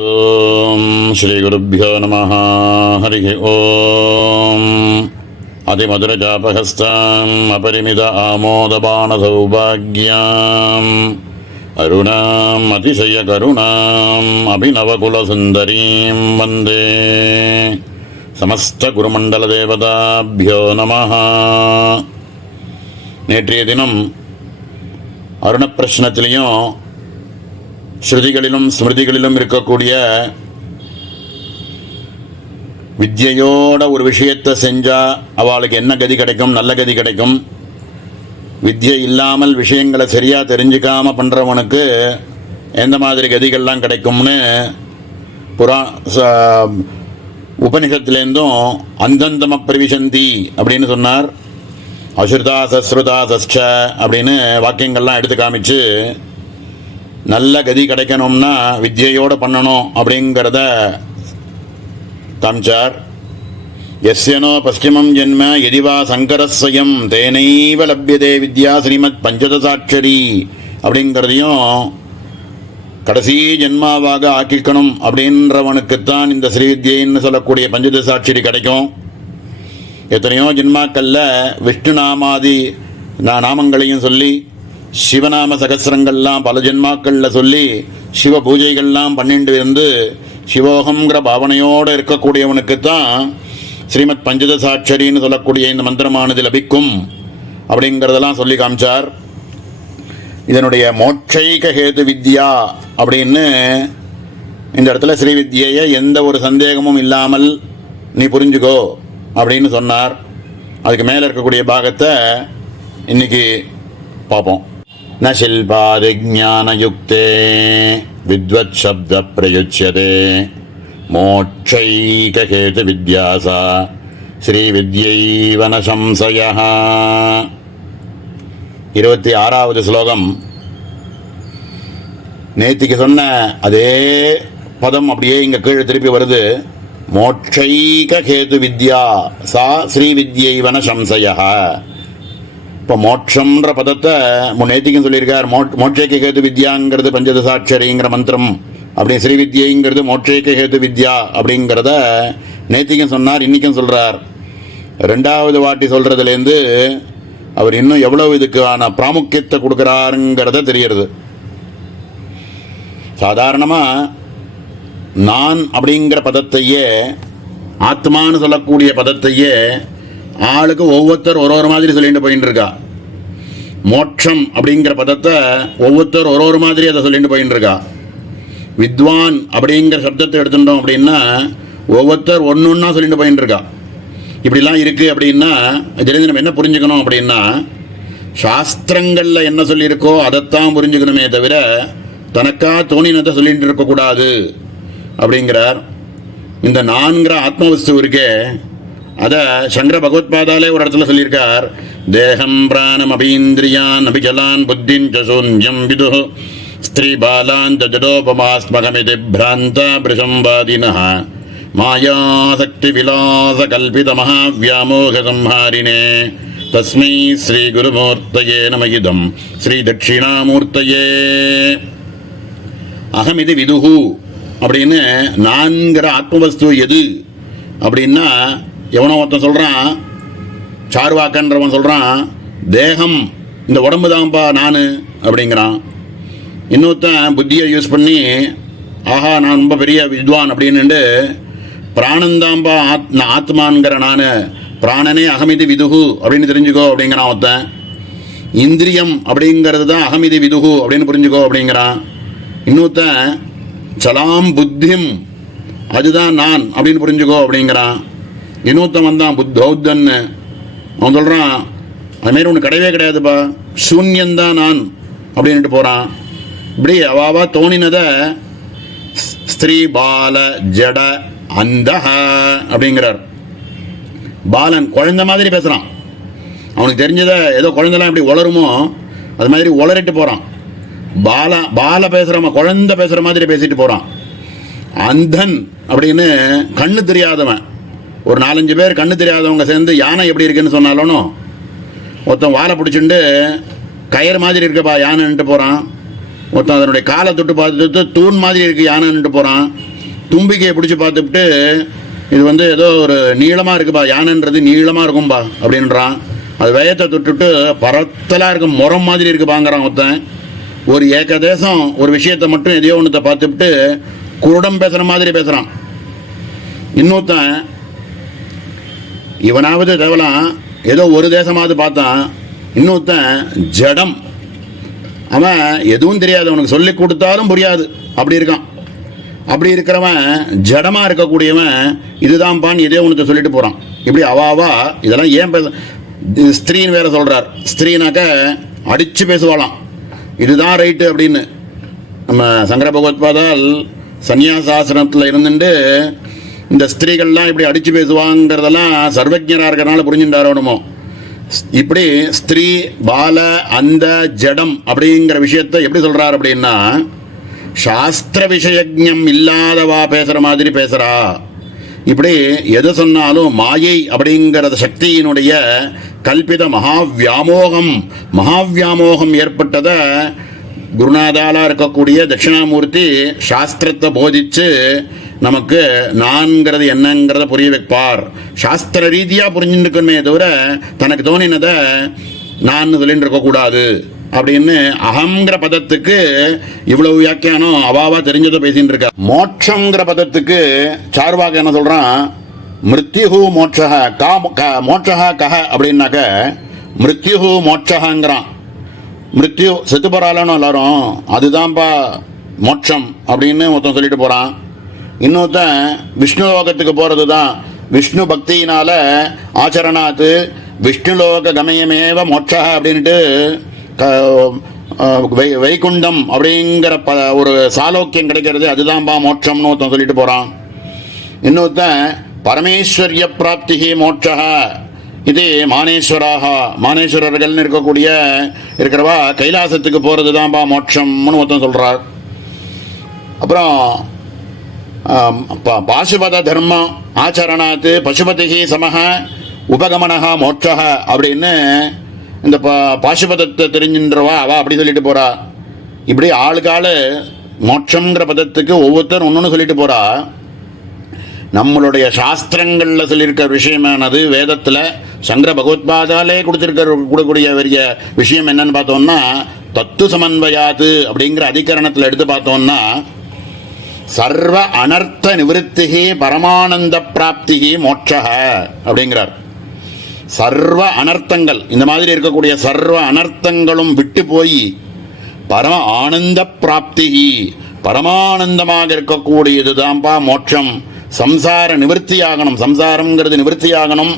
ஓம் ஸ்ரீ குருப்யோ நமः. ஹரி ஓம். அதிமதுரஜாபஹஸ்தாம் அபரிமித ஆமோதபான சௌபாக்யாம் அருணாம் அதிசய கருணாம் அபிநவகுலசுந்தரீம் வந்தே சமஸ்த குருமண்டல தேவதாபியோ நமः. நேற்றைய தினம் அருணப்பிரஷ்னத்திலையும் ஸ்ருதிகளிலும் ஸ்மிருதிகளிலும் இருக்கக்கூடிய வித்யையோட ஒரு விஷயத்தை செஞ்சால் அவளுக்கு என்ன கதி கிடைக்கும், நல்ல கதி கிடைக்கும். வித்யை இல்லாமல் விஷயங்களை சரியாக தெரிஞ்சுக்காமல் பண்ணுறவனுக்கு எந்த மாதிரி கதிகள்லாம் கிடைக்கும்னு உபனிஷத்துலேருந்தும் அந்தந்தம பிரவிசந்தி அப்படின்னு சொன்னார். அஸ்ருதா சஸ்ருதா சஸ்ச அப்படின்னு வாக்கியங்கள்லாம் எடுத்து காமிச்சு நல்ல கதி கிடைக்கணும்னா வித்யையோடு பண்ணணும் அப்படிங்கிறத காமிச்சார். எஸ்யனோ பஸ்சிமம் ஜென்ம எதிவா சங்கரஸ்வயம் தேனைவ லப்யதே வித்யா ஸ்ரீமத் பஞ்சதசாட்சரி அப்படிங்கிறதையும் கடைசி ஜென்மாவாக ஆக்கிக்கணும் அப்படின்றவனுக்குத்தான் இந்த ஸ்ரீவித்யின்னு சொல்லக்கூடிய பஞ்சதசாட்சரி கிடைக்கும். எத்தனையோ ஜென்மாக்களில் விஷ்ணு நாமாதி நாமங்களையும் சொல்லி சிவநாம சகசிரங்கள்லாம் பல ஜென்மாக்களில் சொல்லி சிவ பூஜைகள்லாம் பண்ணிட்டு இருந்து சிவோகங்கிற பாவனையோடு இருக்கக்கூடியவனுக்குத்தான் ஸ்ரீமத் பஞ்சதசாட்சரின்னு சொல்லக்கூடிய இந்த மந்திரமானது லபிக்கும் அப்படிங்கிறதெல்லாம் சொல்லி காமிச்சார். இதனுடைய மோட்சைக ஹேது வித்யா அப்படின்னு இந்த இடத்துல ஸ்ரீவித்யையை எந்த ஒரு சந்தேகமும் இல்லாமல் நீ புரிஞ்சுக்கோ அப்படின்னு சொன்னார். அதுக்கு மேலே இருக்கக்கூடிய பாகத்தை இன்னைக்கு பார்ப்போம். ந ஷில்பாதி ஞானயுக்தே வித்வத் சப்த பிரயுச்யதே மோட்சைக ஹேது வித்யாசா ஸ்ரீ வித்யைவ ந சம்சயः. 26வது ஸ்லோகம். நேத்திக்கு சொன்ன அதே பதம் அப்படியே இங்கே கீழே திருப்பி வருது. மோட்சைக ஹேது வித்யா சா ஸ்ரீ வித்யைவ ந சம்சயः. இப்போ மோட்சம்ன்ற பதத்தை நேத்திக்கும் சொல்லியிருக்கார். மோட்சைக்க ஹேது வித்யாங்கிறது பஞ்சதசாட்சரிங்கிற மந்திரம், அப்படி ஸ்ரீ வித்யைங்கிறது மோட்சைக்க ஹேது வித்யா அப்படிங்கிறத நேத்திக்கும் சொன்னார், இன்றைக்கும் சொல்கிறார். 2வது வாட்டி சொல்கிறதுலேருந்து அவர் இன்னும் எவ்வளவு இதுக்கான பிராமுக்கியத்தை கொடுக்குறாருங்கிறத தெரிகிறது. சாதாரணமாக நான் அப்படிங்கிற பதத்தையே, ஆத்மான்னு சொல்லக்கூடிய பதத்தையே ஆளுக்கு ஒவ்வொருத்தர் ஒரு மாதிரி சொல்லிட்டு போயின்னு இருக்கா. மோட்சம் அப்படிங்கிற பதத்தை ஒவ்வொருத்தர் ஒரு மாதிரி அதை சொல்லிட்டு போயின்னு இருக்கா. வித்வான் அப்படிங்கிற சப்தத்தை எடுத்துட்டோம் அப்படின்னா ஒவ்வொருத்தர் ஒன்றா சொல்லிட்டு போயின்னு இருக்கா. இப்படிலாம் இருக்குது அப்படின்னா இதுலேருந்து நம்ம என்ன புரிஞ்சுக்கணும் அப்படின்னா, சாஸ்திரங்களில் என்ன சொல்லியிருக்கோ அதைத்தான் புரிஞ்சுக்கணுமே தவிர தனக்கா தோணினத்தை சொல்லிட்டு இருக்கக்கூடாது அப்படிங்கிறார். இந்த நான்கிற ஆத்மவஸ்து இருக்கே, அதை சங்கர பகவத்பாதாலே ஒரு இடத்துல சொல்லியிருக்கார். தேகம் பிராணம் அபீந்திரியான் அபிஜலான் புத்தின் சூன்யம் விது ஸ்திரீ பாலான் ஜடோபமாஸ்மகமிதி பிராந்த பிரசம்பாதினः மாயாசக்தி விலாச கல்பித மகாவியாமோக சம்ஹாரினே தஸ்மை ஸ்ரீ குருமூர்த்தயே நமயிதம் ஸ்ரீ தட்சிணாமூர்த்தயே. அகமிதி விதுஹு அப்படின்னு நான்கிற ஆத்மவஸ்து எது அப்படின்னா, எவனோ ஒருத்தன் சொல்கிறான், சார்வாக்கன்றவன் சொல்கிறான், தேகம் இந்த உடம்பு தான்ப்பா நான் அப்படிங்கிறான். இன்னொருத்தன் புத்தியை யூஸ் பண்ணி ஆஹா நான் ரொம்ப பெரிய வித்வான் அப்படின்னுட்டு பிராணந்தாம்பா ஆத்மான்கிற நான், பிராணனே அகமிதி விதுகு அப்படின்னு தெரிஞ்சுக்கோ அப்படிங்கிறான் ஒருத்தன். இந்திரியம் அப்படிங்கிறது தான் அகமிதி விதுகு அப்படின்னு புரிஞ்சுக்கோ அப்படிங்கிறான். இன்னொருத்தன் சலாம் புத்திம் அதுதான் நான் அப்படின்னு புரிஞ்சுக்கோ அப்படிங்கிறான். இன்னொருத்தன் வந்தான் புத்தௌத்தன்னு, அவன் சொல்கிறான் அதுமாரி ஒன்று கிடையவே கிடையாதுப்பா, சூன்யந்தான் நான் அப்படின்ட்டு போகிறான். இப்படி அவாவா தோணினதை ஸ்திரீ பால ஜட அந்த அப்படிங்கிறார். பாலன் குழந்தை மாதிரி பேசுகிறான். அவனுக்கு தெரிஞ்சதை ஏதோ குழந்தைலாம் எப்படி உளருமோ அது மாதிரி உளறிட்டு போகிறான். பால பேசுகிறவன் குழந்தை பேசுகிற மாதிரி பேசிட்டு போகிறான். அந்தன் அப்படின்னு கண்ணு தெரியாதவன், ஒரு 4-5 பேர் கண்ணு தெரியாதவங்க சேர்ந்து யானை எப்படி இருக்குன்னு சொன்னாலும் ஒருத்தன் வாழை பிடிச்சிட்டு கயிறு மாதிரி இருக்கப்பா யானைன்ட்டு போகிறான். ஒருத்தன் அதனுடைய காலை தொட்டு பார்த்துட்டு தூண் மாதிரி இருக்குது யானைன்ட்டு போகிறான். தும்பிக்கையை பிடிச்சி பார்த்துட்டு இது வந்து ஏதோ ஒரு நீளமாக இருக்குப்பா, யானைன்றது நீளமாக இருக்கும்பா அப்படின்றான். அது வயத்தை தொட்டுட்டு பரத்தலாக இருக்கும், முறம் மாதிரி இருக்குப்பாங்கிறான் ஒருத்தன். ஒரு ஏகதேசம் ஒரு விஷயத்தை மட்டும் எதையோ ஒன்றத்தை பார்த்துட்டு குருடம் பேசுகிற மாதிரி பேசுகிறான். இன்னொருத்தன் இவனாவது தேவலாம் ஏதோ ஒரு தேசமாவது பார்த்தான். இன்னொருத்தன் ஜடம், அவன் எதுவும் தெரியாது, அவனுக்கு சொல்லி கொடுத்தாலும் புரியாது, அப்படி இருக்கான். அப்படி இருக்கிறவன் ஜடமாக இருக்கக்கூடியவன் இதுதான்பான்னு எதோ ஒன்று சொல்லிட்டு போகிறான். இப்படி அவாவா இதெல்லாம் ஏன் பேச, ஸ்திரீன்னு வேற சொல்கிறார். ஸ்திரீனாக்க அடித்து பேசுவாளாம், இதுதான் ரைட்டு அப்படின்னு. நம்ம சங்கர பகவத்பாதால் சன்னியாசாசிரமத்தில் இருந்துட்டு இந்த ஸ்திரீகள்லாம் இப்படி அடித்து பேசுவாங்கிறதெல்லாம் சர்வஜராக இருக்கிறனால புரிஞ்சுட்டாரோணுமோ. இப்படி ஸ்திரீ பால அந்த ஜடம் அப்படிங்கிற விஷயத்தை எப்படி சொல்கிறார் அப்படின்னா, சாஸ்திர விஷயஜம் இல்லாதவா பேசுகிற மாதிரி பேசுகிறா. இப்படி எது சொன்னாலும் மாயை அப்படிங்கிறத சக்தியினுடைய கல்பித மகாவியாமோகம் ஏற்பட்டதை குருநாதாலாக இருக்கக்கூடிய தட்சிணாமூர்த்தி சாஸ்திரத்தை போதித்து நமக்கு நான்கிறது என்னங்கிறத புரிய வைப்பார். சாஸ்திர ரீதியாக புரிஞ்சுருக்கணுமே தவிர தனக்கு தோணினதை நான் சொல்லிட்டு இருக்கக்கூடாது அப்படின்னு அகங்கிற பதத்துக்கு இவ்வளவு வியாக்கியானம் அவாவா தெரிஞ்சதை பேசிட்டு இருக்க. மோட்சங்கிற பதத்துக்கு சார்வாக என்ன சொல்றான், மிருத்யுஹு மோட்சக மோட்சக கஹ அப்படின்னாக்க மிருத்யுஹு மோட்சகங்கிறான். மிருத்யு செத்து போறாளன்னு எல்லாரும், அதுதான்ப்பா மோட்சம் அப்படின்னு ஒருத்தன் சொல்லிட்டு போறான். இன்னொருத்தன் விஷ்ணு லோகத்துக்கு போறது தான் விஷ்ணு பக்தியினால ஆச்சரணாத்து விஷ்ணுலோக கமயமேவ மோட்ச அப்படின்ட்டு வைகுண்டம் அப்படிங்கிற ஒரு சாலோக்கியம் கிடைக்கிறது, அதுதான்பா மோட்சம்னு ஒருத்தன் சொல்லிட்டு போகிறான். இன்னொருத்தன் பரமேஸ்வரிய பிராப்தி மோட்ச இது மானேஸ்வரர்கள்னு இருக்கிறவா கைலாசத்துக்கு போகிறது தான்பா மோட்சம்னு ஒருத்தன் சொல்கிறார். அப்புறம் பாசுபத தர்மம் ஆச்சரணாத்து பசுபதி சமஹ உபகமனஹா மோட்ச அப்படின்னு இந்த பாசுபதத்தை தெரிஞ்சின்றவா அவள் அப்படி சொல்லிட்டு போகிறா. இப்படி ஆளுக்காள் மோட்சங்கிற பதத்துக்கு ஒவ்வொருத்தரும் ஒன்று சொல்லிட்டு போகிறா. நம்மளுடைய சாஸ்திரங்களில் சொல்லியிருக்கிற விஷயமானது வேதத்தில் சங்கர பகவத்பாதாலே கொடுக்கக்கூடிய பெரிய விஷயம் என்னன்னு பார்த்தோம்னா, தத்து சமன்வயாது அப்படிங்கிற அதிகரணத்தில் எடுத்து பார்த்தோம்னா, சர்வ அனர்த்த நிவத்திகி பரமானந்த பிராப்திகி மோட்ச அப்படிங்கிறார். சர்வ அனர்த்தங்கள், இந்த மாதிரி இருக்கக்கூடிய சர்வ அனர்த்தங்களும் விட்டு போய் பரம ஆனந்த பிராப்தி, பரமானந்தமாக இருக்கக்கூடியதுதான்ப்பா மோட்சம். சம்சார நிவர்த்தியாகணும், சம்சாரங்கிறது நிவர்த்தியாகணும்,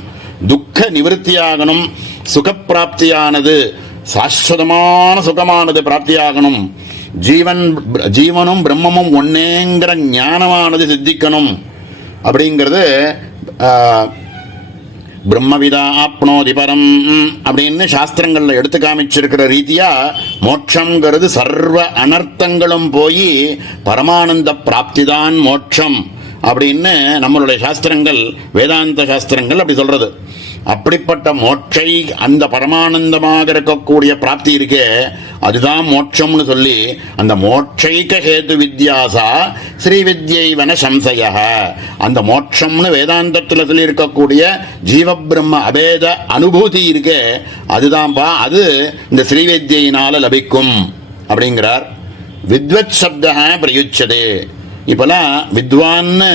துக்க நிவர்த்தியாகணும், சுகப்பிராப்தியானது சாஸ்வதமான சுகமானது பிராப்தியாகணும், ஜீவனும் பிரம்மமும் ஒன்னேங்கிற ஞானமானது சித்திக்கணும் அப்படிங்கிறது பிரம்மவிதா ஆப்னோதி பரம் அப்படின்னு சாஸ்திரங்களில் எடுத்து காமிச்சிருக்கிற ரீதியாக மோட்சங்கிறது சர்வ அனர்த்தங்களும் போய் பரமானந்த பிராப்தி தான் மோட்சம் அப்படின்னு நம்மளுடைய சாஸ்திரங்கள், வேதாந்த சாஸ்திரங்கள் அப்படி சொல்கிறது. அப்படிப்பட்ட மோட்சை, அந்த பரமானந்தமாக இருக்கக்கூடிய பிராப்தி இருக்கே அதுதான் மோட்சம்னு சொல்லி, அந்த மோட்சைக ஹேது வித்யாசா ஸ்ரீ வித்யைவன சம்சய, அந்த மோட்சம்னு வேதாந்தத்தில் சொல்லி இருக்கக்கூடிய ஜீவபிரம்ம அபேத அனுபூதி இருக்கே அதுதான்ப்பா, அது இந்த ஸ்ரீவித்யினால் லபிக்கும் அப்படிங்கிறார். வித்வத் சப்த பிரயுச்சதே. இப்போலாம் வித்வான்னு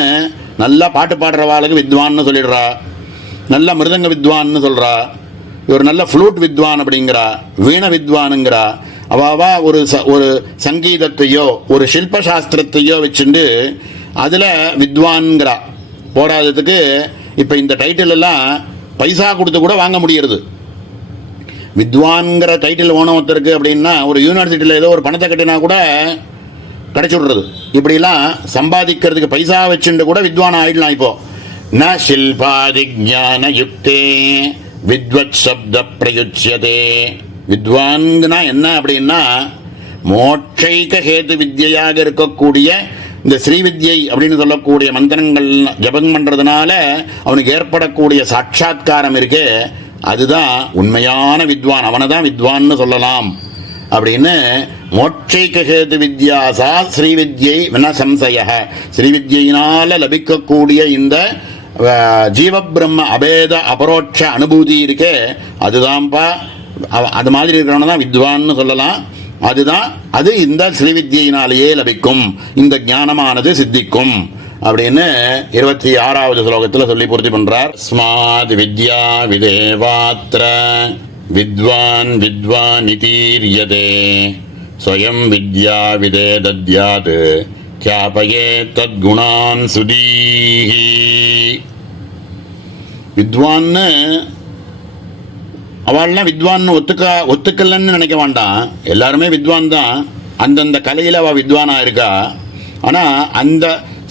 நல்லா பாட்டு பாடுறவாளுக்கு வித்வான்னு சொல்லிடுறா, நல்ல மிருதங்க வித்வான்னு சொல்கிறா, இவர் நல்ல ஃப்ளூட் வித்வான் அப்படிங்கிறா, வீண வித்வானுங்கிறா. அவாவா ஒரு சங்கீதத்தையோ ஒரு சில்பசாஸ்திரத்தையோ வச்சுட்டு அதில் வித்வான்கிறா. போராததுக்கு இப்போ இந்த டைட்டில் எல்லாம் பைசா கொடுத்து கூட வாங்க முடியறது. வித்வான்கிற டைட்டில் ஓனம் ஒருத்தருக்கு அப்படின்னா ஒரு யூனிவர்சிட்டியில் ஏதோ ஒரு பணத்தை கட்டினா கூட கிடைச்சி விடுறது. இப்படிலாம் சம்பாதிக்கிறதுக்கு பைசா வச்சுட்டு கூட வித்வான் ஆயிடலாம். இப்போ ந ஷில்பாதி ஞான யுக்தே வித்வத் சப்த பிரயுஜ்யதே. வித்வான்னா என்ன அப்படின்னா, மோட்சைக ஹேது வித்யாக இருக்கக்கூடிய இந்த ஸ்ரீவித்யை அப்படின்னு சொல்லக்கூடிய மந்திரங்கள் ஜபம் பண்ணுறதுனால அவனுக்கு ஏற்படக்கூடிய சாட்சா்காரம் இருக்கே அதுதான் உண்மையான வித்வான், அவனை தான் வித்வான்னு சொல்லலாம் அப்படின்னு மோட்சைகஹேது வித்யாசா ஸ்ரீவித்யை வின சம்சய. ஸ்ரீவித்யினால் லபிக்கக்கூடிய இந்த ஜீவபிரம்ம அபேத அபரோட்ச அனுபூதி இருக்கே, அதுதான்ப்பா. அது மாதிரி இருக்கிறவன தான் வித்வான்னு சொல்லலாம். அது இந்த ஸ்ரீவித்யினாலேயே லபிக்கும், இந்த ஞானமானது சித்திக்கும் அப்படின்னு 26வது ஸ்லோகத்தில் சொல்லி பூர்த்தி பண்றார். ஸ்மாத் வித்யா விதேவாத்ர வித்வான் வித்வான் நிதீரியதே ஸ்வயம் வித்யா விதே தத்யாத் க்யாபயே தத்குணான் சுதீஹி. வித்வான்னு அவள்லாம் வித்வான்னு ஒத்துக்கலன்னு நினைக்க வேண்டாம். எல்லாருமே வித்வான் தான். அந்தந்த கலையில் அவள் வித்வானாக இருக்கா. ஆனால் அந்த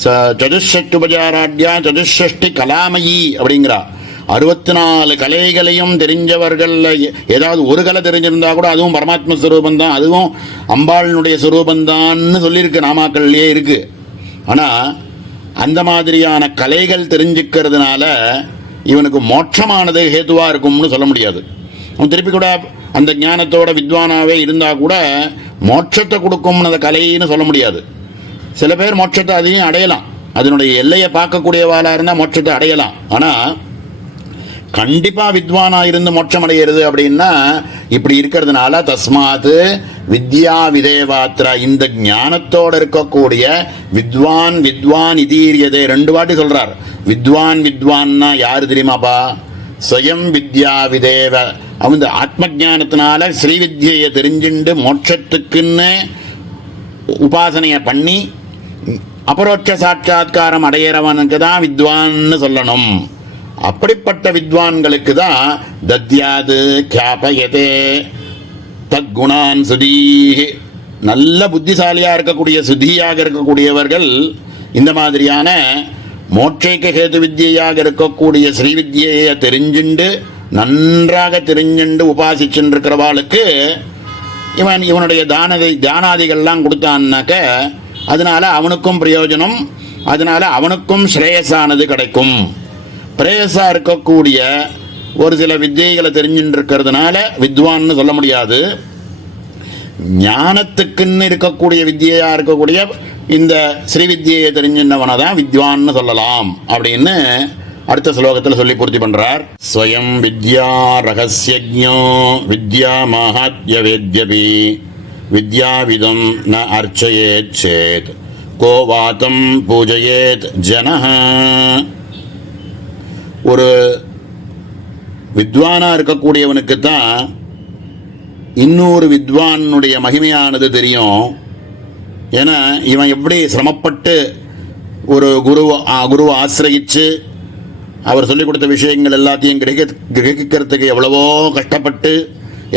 சதுஷ்டுபஜாராட்யா சதுஷ்டி கலாமயி அப்படிங்கிறா. 64 கலைகளையும் தெரிஞ்சவர்கள் ஏதாவது ஒரு கலை தெரிஞ்சிருந்தா கூட அதுவும் பரமாத்ம ஸ்வரூபந்தான், அதுவும் அம்பாளினுடைய ஸ்வரூபந்தான்னு சொல்லியிருக்கு, நாமாக்கள்லேயே இருக்கு. ஆனால் அந்த மாதிரியான கலைகள் தெரிஞ்சுக்கிறதுனால இவனுக்கு மோட்சமானது ஹேதுவாக இருக்கும்னு சொல்ல முடியாது. அவன் திருப்பி கூட அந்த ஞானத்தோட வித்வானாவே இருந்தால் கூட மோட்சத்தை கொடுக்கும்னு அந்த கலைன்னு சொல்ல முடியாது. சில பேர் மோட்சத்தை அதையும் அடையலாம், அதனுடைய எல்லையை பார்க்கக்கூடியவாளாக இருந்தால் மோட்சத்தை அடையலாம். ஆனால் கண்டிப்பாக வித்வானாக இருந்து மோட்சம் அடைகிறது அப்படின்னா இப்படி இருக்கிறதுனால தஸ்மாத் வித்யா விதேவாத்ரா, இந்த ஞானத்தோடு இருக்கக்கூடிய வித்வான் வித்வான் இதீரியதே 2 வாட்டி சொல்கிறார். வித்வான் வித்வான்னா யாரு தெரியுமாப்பா? ஸ்வயம் வித்யா விதேவ. அவன் ஆத்ம ஜானத்தினால ஸ்ரீவித்யை தெரிஞ்சுண்டு மோட்சத்துக்குன்னு உபாசனையை பண்ணி அபரோட்ச சாட்சாத்காரம் அடையிறவனுக்கு தான் வித்வான்னு சொல்லணும். அப்படிப்பட்ட வித்வான்களுக்கு தான் தத்யாது க்யாபயதே தத்குணான் சுதீஹி. நல்ல புத்திசாலியாக இருக்கக்கூடிய சுதியாக இருக்கக்கூடியவர்கள் இந்த மாதிரியான மோட்சைக்க ஹேது வித்யாக இருக்கக்கூடிய ஸ்ரீவித்யை தெரிஞ்சுண்டு நன்றாக தெரிஞ்சுண்டு உபாசிச்சுருக்கிறவாளுக்கு இவனுடைய தானாதிகள்லாம் கொடுத்தான்னாக்க அதனால அவனுக்கும் பிரயோஜனம், அதனால அவனுக்கும் ஸ்ரேயஸானது கிடைக்கும். பிரேயஸாக இருக்கக்கூடிய ஒரு சில வித்தியைகளை தெரிஞ்சுட்டு இருக்கிறதுனால வித்வான்னு சொல்ல முடியாது. ஞானத்துக்குன்னு இருக்கக்கூடிய வித்தியா இருக்கக்கூடிய இந்த ஸ்ரீவித்யை தெரிஞ்சின்றவனை தான் வித்வான்னு சொல்லலாம் அப்படின்னு அடுத்த ஸ்லோகத்தில் சொல்லி பூர்த்தி பண்றார். ஸ்வயம் வித்யா ரகசியஜ்ஞோ வித்யா மாஹாத்ய வேத்யபி வித்யாவிதம் ந அர்ச்சயேத் சேத் கோவாதம் பூஜயேத் ஜனஹ. ஒரு வித்வானா இருக்கக்கூடியவனுக்கு தான் இன்னொரு வித்வானுடைய மகிமையானது தெரியும். ஏன்னா இவன் எப்படி சிரமப்பட்டு ஒரு குருவை ஆசிரயிச்சு அவர் சொல்லிக் கொடுத்த விஷயங்கள் எல்லாத்தையும் கிரகிக்கிறதுக்கு எவ்வளவோ கஷ்டப்பட்டு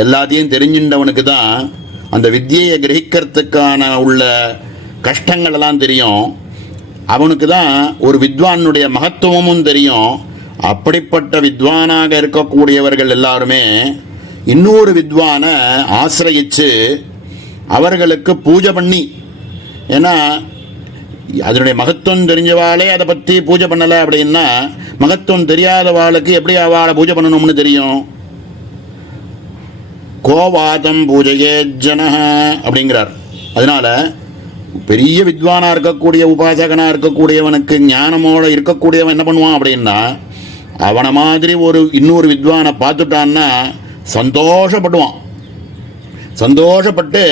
எல்லாத்தையும் தெரிஞ்சின்றவனுக்கு தான் அந்த வித்தியை கிரகிக்கிறதுக்கான உள்ள கஷ்டங்கள் எல்லாம் தெரியும். அவனுக்கு தான் ஒரு வித்வானுடைய மகத்துவமும் தெரியும். அப்படிப்பட்ட வித்வானாக இருக்கக்கூடியவர்கள் எல்லாருமே இன்னொரு வித்வானை ஆசிரயிச்சு அவர்களுக்கு பூஜை பண்ணி, ஏன்னா அதனுடைய மகத்துவம் தெரிஞ்சவாளே அதை பற்றி பூஜை பண்ணலை அப்படின்னா மகத்துவம் தெரியாதவாளுக்கு எப்படி அவளை பூஜை பண்ணணும்னு தெரியும். கோவாதம் பூஜையே ஜனஹ அப்படிங்கிறார். அதனால பெரிய வித்வானாக இருக்கக்கூடிய உபாசகனாக இருக்கக்கூடியவனுக்கு ஞானமோடு இருக்கக்கூடியவன் என்ன பண்ணுவான் அப்படின்னா அவனை மாதிரி இன்னொரு வித்வானை பார்த்துட்டான்னா சந்தோஷப்படுவான். சந்தோஷப்பட்டு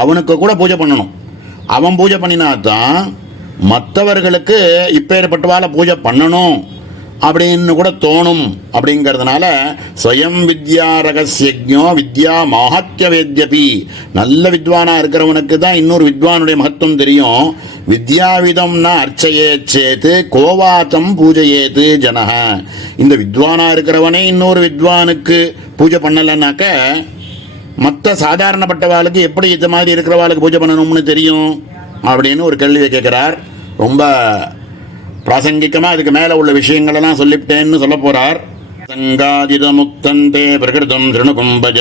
அவனுக்கு கூட பூஜை பண்ணணும். அவன் பூஜை பண்ணினாதான் மற்றவர்களுக்கு இப்பேற்பட்டவால பூஜை பண்ணணும் அப்படின்னு கூட தோணும். அப்படிங்கிறதுனால ஸ்வயம் வித்யா ரகசியஜ்ஞோ வித்யா மாஹாத்ய வேத்யபி, நல்ல வித்வானா இருக்கிறவனுக்கு தான் இன்னொரு வித்வானுடைய மகத்துவம் தெரியும். வித்யாவிதம்னா அர்ச்சையே சேத்து கோவாத்தம் பூஜையேத்து ஜனஹ. இந்த வித்வானா இருக்கிறவனே இன்னொரு வித்வானுக்கு பூஜை பண்ணலைன்னாக்க மற்ற சாதாரணப்பட்டவாளுக்கு எப்படி இந்த மாதிரி இருக்கிறவாளுக்கு பூஜை பண்ணணும்னு தெரியும் அப்படின்னு ஒரு கேள்வியை கேட்குறார். ரொம்ப பிராசங்கிகமாக அதுக்கு மேலே உள்ள விஷயங்களெல்லாம் சொல்லிவிட்டேன்னு சொல்ல போகிறார். சங்காதித முக்தந்தே பிரகிருதம் திருணுகும்பஜ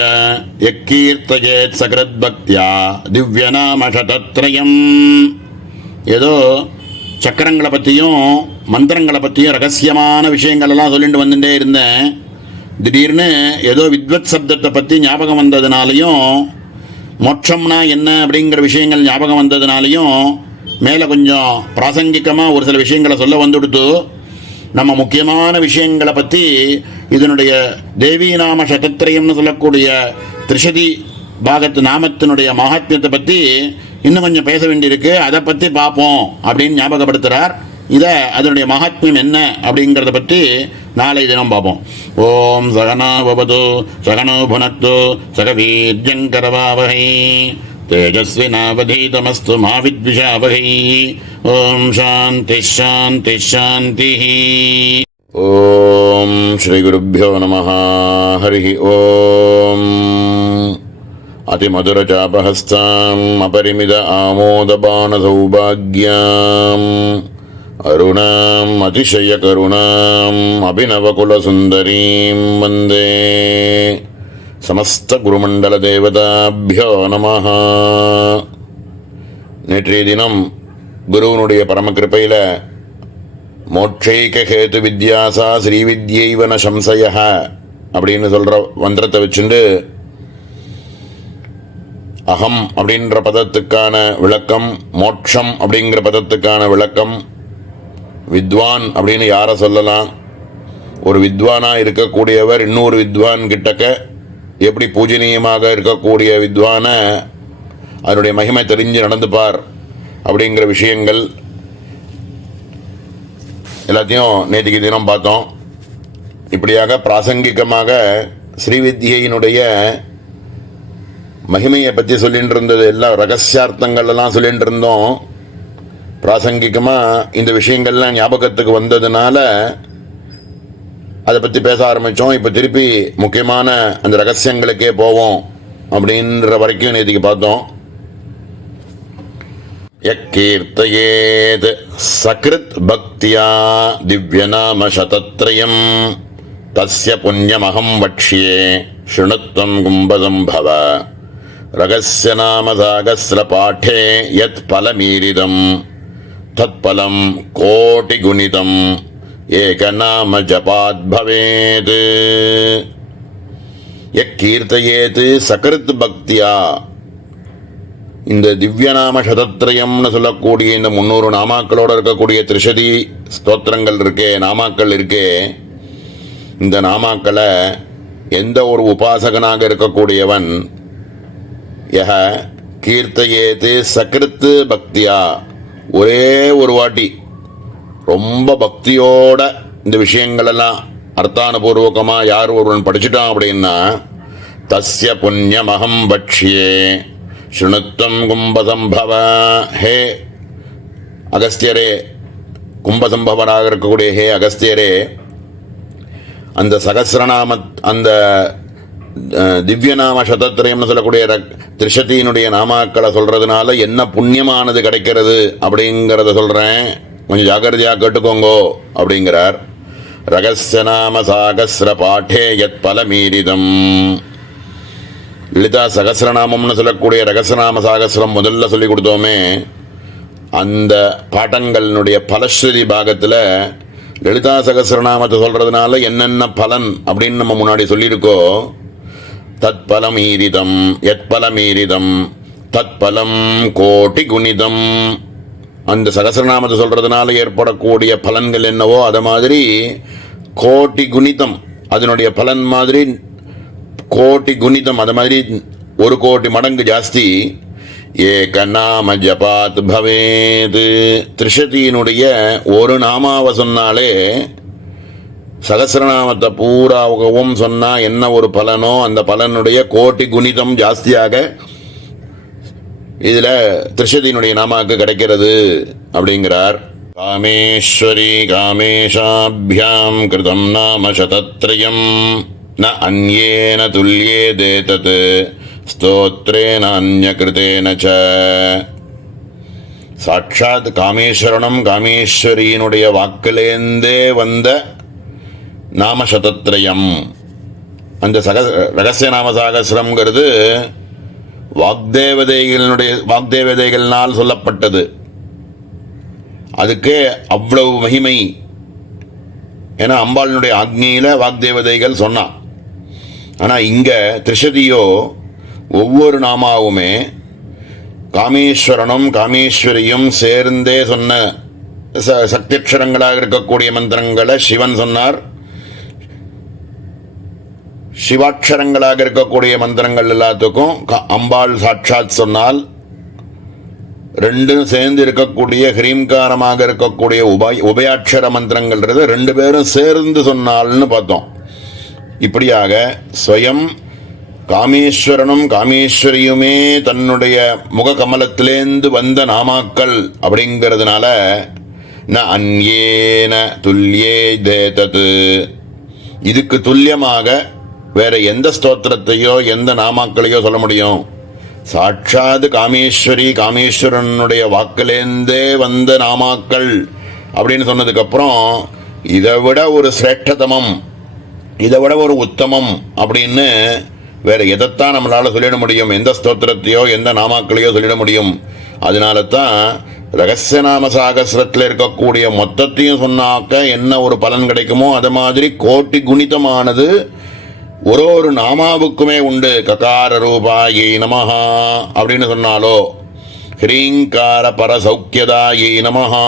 எக்கீர்த்தஜேத் சகிருத் பக்தியா திவ்யநாமஷதத்ரயம். ஏதோ சக்கரங்களை பற்றியும் மந்திரங்களை பற்றியும் ரகசியமான விஷயங்களெல்லாம் சொல்லிட்டு வந்துட்டே இருந்தேன். திடீர்னு ஏதோ வித்வத் சப்தத்தை பற்றி ஞாபகம் வந்ததுனாலையும் மோட்சம்னா என்ன அப்படிங்கிற விஷயங்கள் ஞாபகம் வந்ததுனாலையும் மேலே கொஞ்சம் பிராசங்கிகமாக ஒரு சில விஷயங்களை சொல்ல வந்துடுத்து. நம்ம முக்கியமான விஷயங்களை பற்றி இதனுடைய தேவி நாம சதத்ரயம்னு சொல்லக்கூடிய திரிஷதி பாகத்து நாமத்தினுடைய மகாத்மியத்தை பற்றி இன்னும் கொஞ்சம் பேச வேண்டியிருக்கு. அதை பற்றி பார்ப்போம் அப்படின்னு ஞாபகப்படுத்துகிறார். இதை அதனுடைய மகாத்மியம் என்ன அப்படிங்கிறத பற்றி நாளை தினம் பார்ப்போம். ஓம் சகனோ பவது சகனோ புனக்து சகவீர்யங்கரவாவகை தேஜஸ்வினாவதீதமஸ்து மா வித்விஷாவகை. ஓம் சாந்தி சாந்தி சாந்தி. ஓம் ஸ்ரீ குருभ्यो நமः. ஹரி ஓம். அதிமதுரசாபஹஸ்தாம் அபரிமித ஆமோதபான சௌபாக்யாம் அருணாம் அதிசய கருணாம் அபிநவகுலசுந்தரீம் வந்தே. சமஸ்த குருமண்டல தேவதாபியோ நமஹ. நேற்றைய தினம் குருவனுடைய பரமகிருப்பையில் மோட்சைக ஹேது வித்யாசா ஸ்ரீவித்யைவன சம்சய அப்படின்னு சொல்கிற மந்திரத்தை வச்சுண்டு அகம் அப்படின்ற பதத்துக்கான விளக்கம், மோட்சம் அப்படிங்கிற பதத்துக்கான விளக்கம், வித்வான் அப்படின்னு யாரை சொல்லலாம், ஒரு வித்வானாக இருக்கக்கூடியவர் இன்னொரு வித்வான் கிட்டக்க எப்படி பூஜனீயமாக இருக்கக்கூடிய வித்வானை அதனுடைய மகிமை தெரிஞ்சு நடந்துப்பார் அப்படிங்கிற விஷயங்கள் எல்லாத்தையும் நேற்றுக்கு தினம் பார்த்தோம். இப்படியாக பிராசங்கிகமாக ஸ்ரீவித்யினுடைய மகிமையை பற்றி சொல்லிட்டு இருந்தது, எல்லாம் ரகசியார்த்தங்கள் எல்லாம் சொல்லிட்டு இருந்தோம். பிராசங்கிகமாக இந்த விஷயங்கள்லாம் ஞாபகத்துக்கு வந்ததுனால அதை பற்றி பேச ஆரம்பித்தோம். இப்போ திருப்பி முக்கியமான அந்த ரகசியங்களுக்கே போவோம் அப்படின்ற வரைக்கும் நேற்றுக்கு பார்த்தோம். யக்கீர்த்தயேத் சக்ருத் பக்தியா திவ்யநாம சதத்ரயம் தஸ்ய புண்ணியமகம் வக்ஷ்யே ஸ்ருணுத்வம் கும்பசம்பவ ரகஸ்ய நாம சாகஸ்ர பாட்டே யத் பலமீரிதம் தத் பலம் கோட்டி குணிதம் ஏகநாம ஜபாத் பவேத். யக்கீர்த்தயேத் சக்ருத் பக்தியா. இந்த திவ்யநாம சதத்ரயம்னு சொல்லக்கூடிய இந்த 300 நாமாக்களோடு இருக்கக்கூடிய திரிஷதி ஸ்தோத்திரங்கள் இருக்கே, நாமாக்கள் இருக்கே, இந்த நாமாக்களை எந்த ஒரு உபாசகனாக இருக்கக்கூடியவன் யஹ கீர்த்தயேது சக்ருத்து பக்தியா, ஒரே ஒரு வாட்டி ரொம்ப பக்தியோட இந்த விஷயங்களெல்லாம் அர்த்தானுபூர்வகமாக யார் ஒருவன் படிச்சுட்டான் அப்படின்னா தஸ்ய புண்ணியமகம் பக்ஷ்யே ஸ்ருணுத்வம் கும்பசம்பவ. ஹே அகஸ்தியரே, கும்பசம்பவராக இருக்கக்கூடிய ஹே அகஸ்தியரே, அந்த சகசிரநாம அந்த திவ்யநாம சதத்ரயம்னு சொல்லக்கூடிய திரிஷதியினுடைய நாமாக்களை சொல்கிறதுனால என்ன புண்ணியமானது கிடைக்கிறது அப்படிங்கிறத சொல்கிறேன், கொஞ்சம் ஜாக்கிரதையாக கேட்டுக்கோங்கோ அப்படிங்கிறார். ரகஸ்ய நாம சாகஸ்ர பாட்டே யத் பலமீரிதம். லலிதா சகசிரநாமம்னு சொல்லக்கூடிய ரகசியநாம சாகசிரம் முதல்ல சொல்லி கொடுத்தோமே, அந்த பாட்டங்களினுடைய பலஸ்ருதி பாகத்தில் லலிதா சகசிரநாமத்தை சொல்கிறதுனால என்னென்ன பலன் அப்படின்னு நம்ம முன்னாடி சொல்லியிருக்கோ, தத் பலமீரிதம் யத் பலமீரிதம் தத் பலம் கோட்டி குணிதம். அந்த சகசிரநாமத்தை சொல்கிறதுனால ஏற்படக்கூடிய பலன்கள் என்னவோ அதை மாதிரி கோட்டி குணிதம், அதனுடைய பலன் மாதிரி கோட்டி குணிதம், அது மாதிரி 1 கோடி மடங்கு ஜாஸ்தி. ஏக நாம ஜபாத் பவேத். திரிஷதியினுடைய ஒரு நாமாவை சொன்னாலே சகசிரநாமத்தை பூராவும் சொன்னால் என்ன ஒரு பலனோ அந்த பலனுடைய கோட்டி குணிதம் ஜாஸ்தியாக இதில் திரிஷதியினுடைய நாமாவுக்கு கிடைக்கிறது அப்படிங்கிறார். காமேஸ்வரி காமேஷாபியாம் கிருதம் நாம சதத்ரயம் ந அன்யேன துல்யே தேதத் ஸ்தோத்ரேன அன்யகிருதேன ச. சாட்சாத் காமேஸ்வரனும் காமேஸ்வரியினுடைய வாக்கிலேந்தே வந்த நாமசதத்ரயம். அந்த ரகசிய நாம சாகசிரம்ங்கிறது வாக்தேவதைகள்னால் சொல்லப்பட்டது. அதுக்கு அவ்வளவு மகிமை. ஏன்னா அம்பாளினுடைய ஆக்னியில் வாக்தேவதைகள் சொன்னான். ஆனால் இங்கே திரிஷதியோ ஒவ்வொரு நாமாவுமே காமேஸ்வரனும் காமேஸ்வரியும் சேர்ந்தே சொன்ன சக்தியக்ஷரங்களாக இருக்கக்கூடிய மந்திரங்களை சிவன் சொன்னார். சிவாட்சரங்களாக இருக்கக்கூடிய மந்திரங்கள் எல்லாத்துக்கும் அம்பாள் சாட்சாத் சொன்னால், ரெண்டும் சேர்ந்து இருக்கக்கூடிய ஹ்ரீம்காரமாக இருக்கக்கூடிய உபயாட்சர மந்திரங்கள்ன்றது ரெண்டு பேரும் சேர்ந்து சொன்னால்னு பார்த்தோம். இப்படியாக ஸ்வயம் காமேஸ்வரனும் காமேஸ்வரியுமே தன்னுடைய முககமலத்திலேந்து வந்த நாமாக்கள் அப்படிங்கிறதுனால ந அன்யேன துல்யே தேதத், இதுக்கு துல்லியமாக வேற எந்த ஸ்தோத்திரத்தையோ எந்த நாமாக்களையோ சொல்ல முடியும்? சாட்சாத் காமேஸ்வரி காமேஸ்வரனுடைய வாக்கிலேந்தே வந்த நாமாக்கள் அப்படின்னு சொன்னதுக்கப்புறம் இதை விட ஒரு சிரேஷ்டதமம், இதை விட ஒரு உத்தமம் அப்படின்னு வேற எதைத்தான் நம்மளால சொல்லிட முடியும்? எந்த ஸ்தோத்திரத்தையோ எந்த நாமாக்களையோ சொல்லிட முடியும்? அதனால தான் ரகசிய நாம சாகசிரத்தில் இருக்கக்கூடிய மொத்தத்தையும் சொன்னாக்க என்ன ஒரு பலன் கிடைக்குமோ அது மாதிரி கோட்டி குணிதமானது ஒரு நாமாவுக்குமே உண்டு. ககார ரூபாயை நமஹா அப்படின்னு சொன்னாலோ, ஹ்ரீங்கார பரசௌக்கியதாயை நமஹா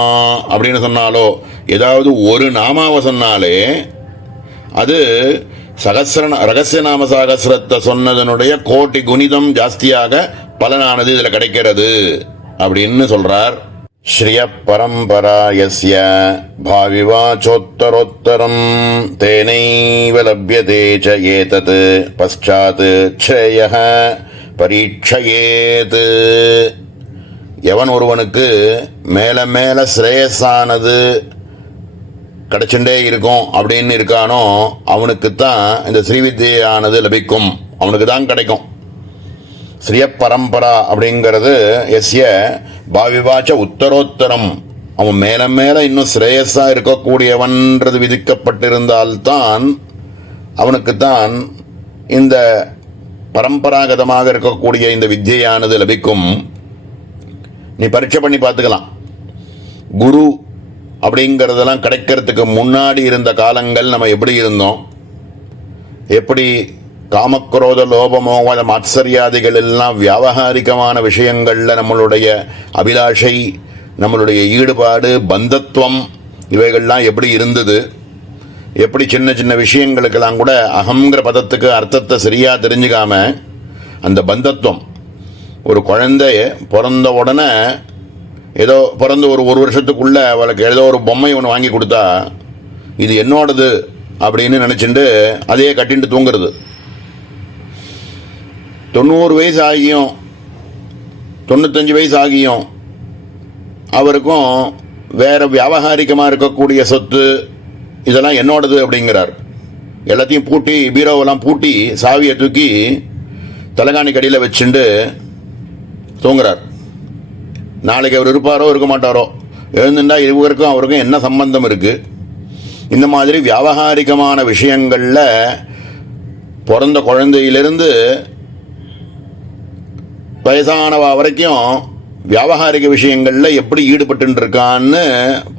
அப்படின்னு சொன்னாலோ, ஏதாவது ஒரு நாமாவை சொன்னாலே அது ரகசிய நாம சாகசிரத்தை சொன்னதனுடைய கோட்டி குணிதம் ஜாஸ்தியாக பலனானது இதில் கிடைக்கிறது அப்படின்னு சொல்றார். ஸ்ரீய பரம்பராயஸ்ய பாவிவாச்சோத்தரோத்தரம் தேனைவ லப்யதே ச ஏதத் பశ్చాத் ச்ரேயः பரீட்சயேத். எவன் ஒருவனுக்கு மேல மேல ஸ்ரேயஸானது கிடைச்சுட்டே இருக்கும் அப்படின்னு இருக்கானோ அவனுக்குத்தான் இந்த ஸ்ரீவித்யானது லபிக்கும், அவனுக்கு தான் கிடைக்கும். ஸ்ரீய பரம்பரா அப்படிங்கிறது எஸ்ய பாவிவாச்ச உத்தரோத்தரம், அவன் மேல மேல இன்னும் ஸ்ரேயஸா இருக்கக்கூடியவன்றது விதிக்கப்பட்டிருந்தால்தான் அவனுக்குத்தான் இந்த பரம்பராகதமாக இருக்கக்கூடிய இந்த வித்யானது லபிக்கும். நீ பரீட்சை பண்ணி பார்த்துக்கலாம். குரு அப்படிங்கிறதெல்லாம் கிடைக்கிறதுக்கு முன்னாடி இருந்த காலங்கள் நம்ம எப்படி இருந்தோம், எப்படி காமக்ரோத லோபமோக மாத்சரியாதிகள் எல்லாம் வியாவகாரிகமான விஷயங்களில் நம்மளுடைய அபிலாஷை, நம்மளுடைய ஈடுபாடு, பந்தத்துவம் இவைகள்லாம் எப்படி இருந்தது, எப்படி சின்ன சின்ன விஷயங்களுக்கெல்லாம் கூட அகங்கிற பதத்துக்கு அர்த்தத்தை சரியாக தெரிஞ்சுக்காம அந்த பந்தத்துவம். ஒரு குழந்தைய பிறந்த உடனே ஏதோ பிறந்து ஒரு வருஷத்துக்குள்ளே அவளுக்கு ஏதோ ஒரு பொம்மை ஒன்று வாங்கி கொடுத்தா இது என்னோடது அப்படின்னு நினச்சிட்டு அதையே கட்டிட்டு தூங்குறது. 90 வயசு ஆகியும் 95 வயசு ஆகியும் அவருக்கும் வேற வியாபகாரிகமாக இருக்கக்கூடிய சொத்து இதெல்லாம் என்னோடது அப்படிங்கிறார். எல்லாத்தையும் பூட்டி, பீரோவெல்லாம் பூட்டி சாவியை தூக்கி தலைகாணி கடியில் வச்சுட்டு தூங்குறார். நாளைக்கு அவர் இருப்பாரோ இருக்க மாட்டாரோ, எழுந்துட்டா இவருக்கும் அவருக்கும் என்ன சம்பந்தம் இருக்கு? இந்த மாதிரி வியாபகாரிகமான விஷயங்களில் பிறந்த குழந்தையிலிருந்து வயசானவா வரைக்கும் வியாபகாரிக விஷயங்களில் எப்படி ஈடுபட்டு இருக்கான்னு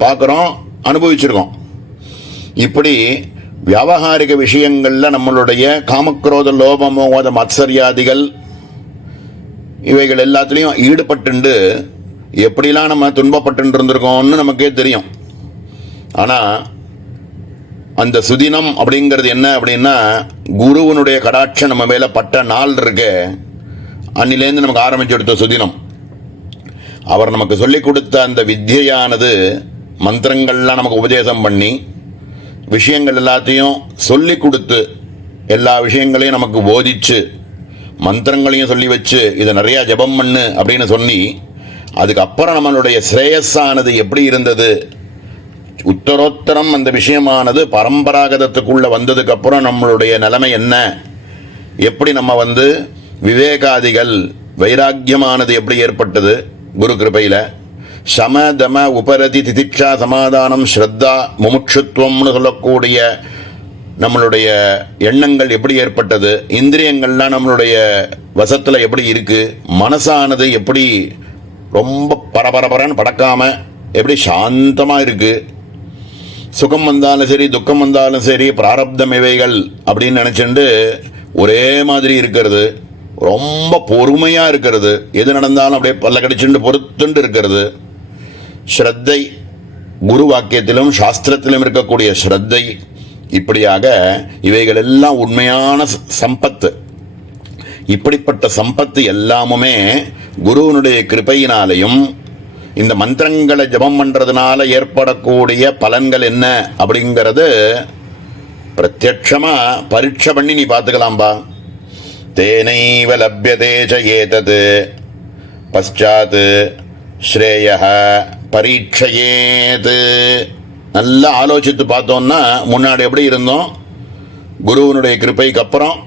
பார்க்குறோம், அனுபவிச்சிருக்கோம். இப்படி வியாபகாரிக விஷயங்களில் நம்மளுடைய காமக்ரோத லோபமோத மத்சரியாதிகள் இவைகள் எல்லாத்துலேயும் ஈடுபட்டு எப்படிலாம் நம்ம துன்பப்பட்டு இருந்திருக்கோம்னு நமக்கே தெரியும். ஆனால் அந்த சுதினம் அப்படிங்கிறது என்ன அப்படின்னா, குருவனுடைய கடாட்சம் நம்ம மேலே பட்ட நாள் இருக்கு, அன்னிலேருந்து நமக்கு ஆரம்பிச்சு எடுத்த சுதினம். அவர் நமக்கு சொல்லிக் கொடுத்த அந்த வித்யானது மந்திரங்கள்லாம் நமக்கு உபதேசம் பண்ணி விஷயங்கள் எல்லாத்தையும் சொல்லி கொடுத்து எல்லா விஷயங்களையும் நமக்கு போதிச்சு மந்திரங்களையும் சொல்லி வச்சு இதை நிறையா ஜபம் பண்ணு அப்படின்னு சொல்லி அதுக்கப்புறம் நம்மளுடைய ஸ்ரேயஸானது எப்படி இருந்தது, உத்தரோத்தரம் அந்த விஷயமானது பரம்பராகதத்துக்குள்ளே வந்ததுக்கப்புறம் நம்மளுடைய நிலைமை என்ன, எப்படி நம்ம விவேகாதிகள் வைராக்கியமானது எப்படி ஏற்பட்டது குரு கிருபையில், சம தம உபரதி திதிக்ஷா சமாதானம் ஸ்ரத்தா முமுட்சுத்துவம்னு சொல்லக்கூடிய நம்மளுடைய எண்ணங்கள் எப்படி ஏற்பட்டது, இந்திரியங்கள்லாம் நம்மளுடைய வசத்தில் எப்படி இருக்குது, மனசானது எப்படி ரொம்ப பரபரன்னு படக்காமல் எப்படி சாந்தமாக இருக்குது, சுகம் வந்தாலும் சரி துக்கம் வந்தாலும் சரி பிராரப்தம் இவைகள் அப்படின்னு நினச்சிட்டு ஒரே மாதிரி இருக்கிறது, ரொம்ப பொறுமையாக இருக்கிறது, எது நடந்தாலும் அப்படியே பல்ல கடிச்சுட்டு பொறுத்துண்டு இருக்கிறது, ஸ்ரத்தை, குரு வாக்கியத்திலும் சாஸ்திரத்திலும் இருக்கக்கூடிய ஸ்ரத்தை, இப்படியாக இவைகள் எல்லாம் உண்மையான சம்பத்து. இப்படிப்பட்ட சம்பத்து எல்லாமுமே குருவனுடைய கிருபையினாலையும் இந்த மந்திரங்களை ஜபம் பண்றதுனால ஏற்படக்கூடிய பலன்கள் என்ன அப்படிங்கிறது பிரத்யட்சமா பரீட்சை பண்ணி நீ பார்த்துக்கலாம்பா. தேனைவ லப்யதே ச ஏதத் பశ్చాத் ஸ்ரேயः பரீட்சையேத். நல்லா ஆலோசித்து பார்த்தோம்னா முன்னாடி எப்படி இருந்தோம், குருவனுடைய கிருபைக்கு அப்புறம்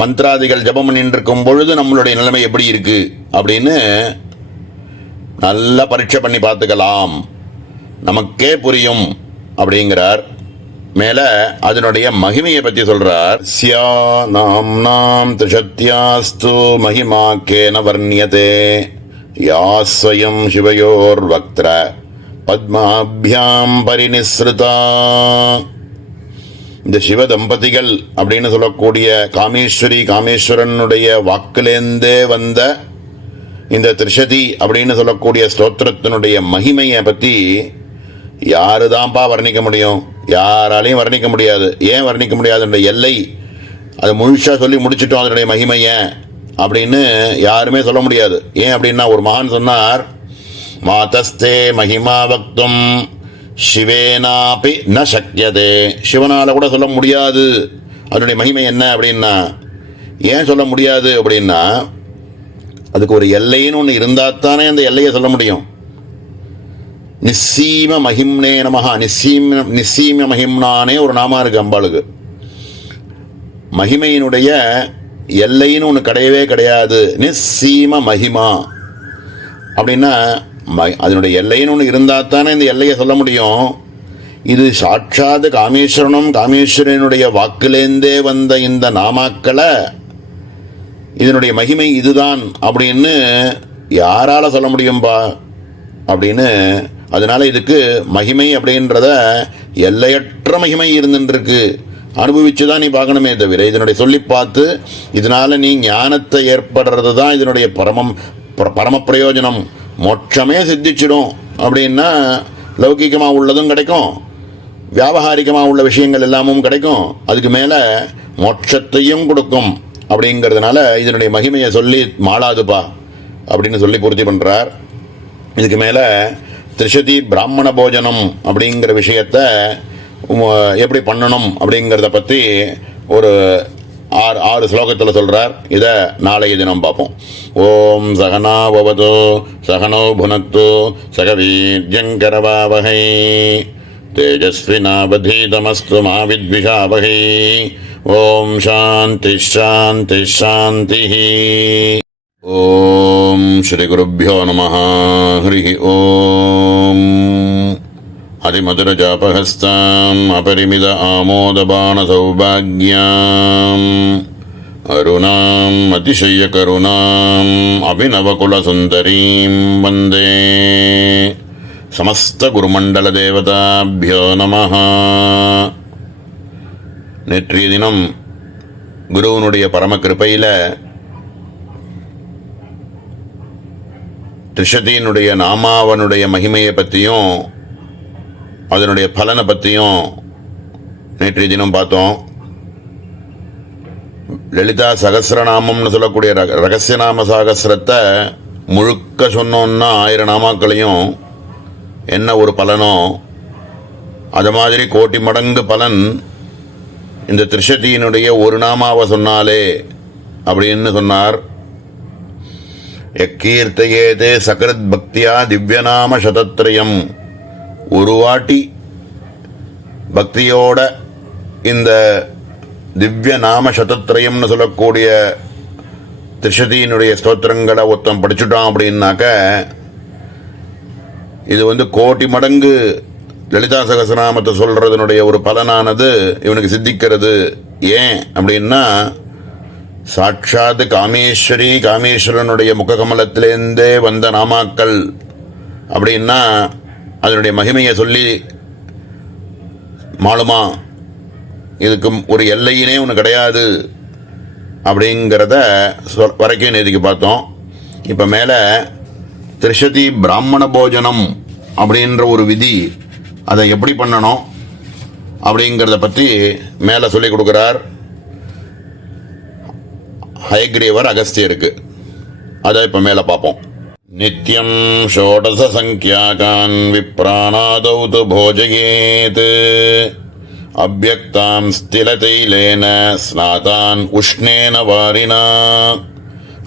மந்திராதிகள் ஜபம் பண்ணிட்டு இருக்கும் பொழுது நம்மளுடைய நிலைமை எப்படி இருக்கு அப்படின்னு நல்லா பரீட்சை பண்ணி பார்த்துக்கலாம், நமக்கே புரியும் அப்படிங்கிறார். மேல அதனுடைய மகிமையை பற்றி சொல்றார். ஸ்யா நாம் நாம் திஷத்யாஸ்து மகிமா கேன வர்ணியதே யா ஸ்வயம் சிவயோர் வக்த்ர பத்மாபியாம் பரிநிஸ்ருதா. இந்த சிவ தம்பதிகள் அப்படின்னு சொல்லக்கூடிய காமேஸ்வரி காமேஸ்வரனுடைய வாக்குலேந்தே வந்த இந்த திரிஷதி அப்படின்னு சொல்லக்கூடிய ஸ்தோத்திரத்தினுடைய மகிமையை பற்றி யாரு தான்ப்பா வர்ணிக்க முடியும்? யாராலையும் வர்ணிக்க முடியாது. ஏன் வர்ணிக்க முடியாது? என்ற எல்லை அதை முழுசாக சொல்லி முடிச்சிட்டோம் அதனுடைய மகிமையை அப்படின்னு யாருமே சொல்ல முடியாது. ஏன் அப்படின்னா ஒரு மகான் சொன்னார், மாதஸ்தே மகிமா வக்தும் சிவேனாபி ந சக்கியதே. சிவனால் கூட சொல்ல முடியாது அதனுடைய மகிமை என்ன அப்படின்னா. ஏன் சொல்ல முடியாது அப்படின்னா அதுக்கு ஒரு எல்லைன்னு ஒன்று இருந்தால் தானே அந்த எல்லையை சொல்ல முடியும். நிச்சீம மகிம்னே நமஹா. நிச்சீம மகிம்னானே ஒரு நாமா இருக்கு அம்பாளுக்கு. மகிமையினுடைய எல்லைன்னு ஒன்று கிடையவே கிடையாது. நிச்சீம மகிமா அப்படின்னா அதனுடைய எல்லைன்னு ஒன்று இருந்தால் தானே இந்த எல்லையை சொல்ல முடியும். இது சாட்சாத் காமேஸ்வரனும் காமேஸ்வரனுடைய வாக்குலேந்தே வந்த இந்த நாமாக்களை இதனுடைய மகிமை இதுதான் அப்படின்னு யாரால சொல்ல முடியும்பா அப்படின்னு. அதனால இதுக்கு மகிமை அப்படின்றத எல்லையற்ற மகிமை இருந்துருக்கு. அனுபவிச்சு தான் நீ பார்க்கணுமே தவிர இதனுடைய சொல்லி பார்த்து இதனால நீ ஞானத்தை ஏற்படுறது தான் இதனுடைய பரம பிரயோஜனம். மோட்சமே சித்திச்சிடும் அப்படின்னா லௌகிகமாக உள்ளதும் கிடைக்கும், வியாபகாரிகமாக உள்ள விஷயங்கள் எல்லாமும் கிடைக்கும், அதுக்கு மேலே மோட்சத்தையும் கொடுக்கும். அப்படிங்கிறதுனால இதனுடைய மகிமையை சொல்லி மாளாதுப்பா அப்படின்னு சொல்லி பூர்த்தி பண்ணுறார். இதுக்கு மேலே திரிஷதி பிராமண போஜனம் அப்படிங்கிற விஷயத்தை எப்படி பண்ணணும் அப்படிங்கிறத பற்றி ஒரு ஆறு ஸ்லோகத்தில் சொல்கிறார். இதை நாளைய தினம் பார்ப்போம். ஓம் சகனா பவது சகனோ புனக்து சகவீர்யங்கரவாவகை தேஜஸ்வினாவதீதமஸ்து மா வித்விஷாவகை. ஓம் சாந்தி சாந்தி சாந்தி. ஓம் ஸ்ரீ குருभ्यो நமः. ஹரி ஓம். அதிமதுரஜாபஹஸ்தாம் அபரிமித ஆமோதபான சௌபாக்யாம் அருணாம் அதிசய கருணாம் அபிநவகுல சுந்தரீம் வந்தே. சமஸ்த குருமண்டல தேவதாபியோ நமः. நேற்றைய தினம் குருவனுடைய பரம கிருபையில் திரிஷதியினுடைய நாமாவனுடைய மகிமையை பற்றியும் அதனுடைய பலனை பற்றியும் நேற்றைய தினம் பார்த்தோம். லலிதா சகசிரநாமம்னு சொல்லக்கூடிய ரகசியநாம சாகசிரத்தை முழுக்க சொன்னோன்னா 1000 நாமாக்களையும் என்ன ஒரு பலனோ அது மாதிரி கோட்டி மடங்கு பலன் இந்த திரிஷதியினுடைய ஒரு நாமாவை சொன்னாலே அப்படின்னு சொன்னார். எக்கீர்த்தையேதே சகரத் பக்தியா திவ்யநாம சதத்ரயம். ஒரு வாட்டி பக்தியோட இந்த திவ்ய நாம சதத்ரயம்னு சொல்லக்கூடிய திரிஷதியினுடைய ஸ்தோத்திரங்களை ஒருத்தன் படிச்சுட்டான் அப்படின்னாக்க இது கோட்டி மடங்கு லலிதா சகசநாமத்தை சொல்றதனுடைய ஒரு பலனானது இவனுக்கு சித்திக்கிறது. ஏன் அப்படின்னா சாட்சாத் காமேஸ்வரி காமேஸ்வரனுடைய முககமலத்திலேருந்தே வந்த நாமாக்கள் அப்படின்னா அதனுடைய மகிமையை சொல்லி மாளுமா? இதுக்கு ஒரு எல்லையினே ஒன்று கிடையாது அப்படிங்கிறத வரைக்கும் நேதிக்கு பார்த்தோம். இப்போ மேலே திரிஷதி பிராமண போஜனம் அப்படின்ற ஒரு விதி, அதை எப்படி பண்ணணும் அப்படிங்கிறத பற்றி மேலே சொல்லிக் கொடுக்குறார் ஹயக்ரீவர் அகஸ்தியருக்கு. அதை இப்போ மேலே பார்ப்போம். நித்யம் ஷோடச சங்கியாகான் விப்ராணாதௌ து போஜயேத் அவ்யக்தாம் ஸ்திலதைலேன ஸ்நாதான் உஷ்ணேன வாரினா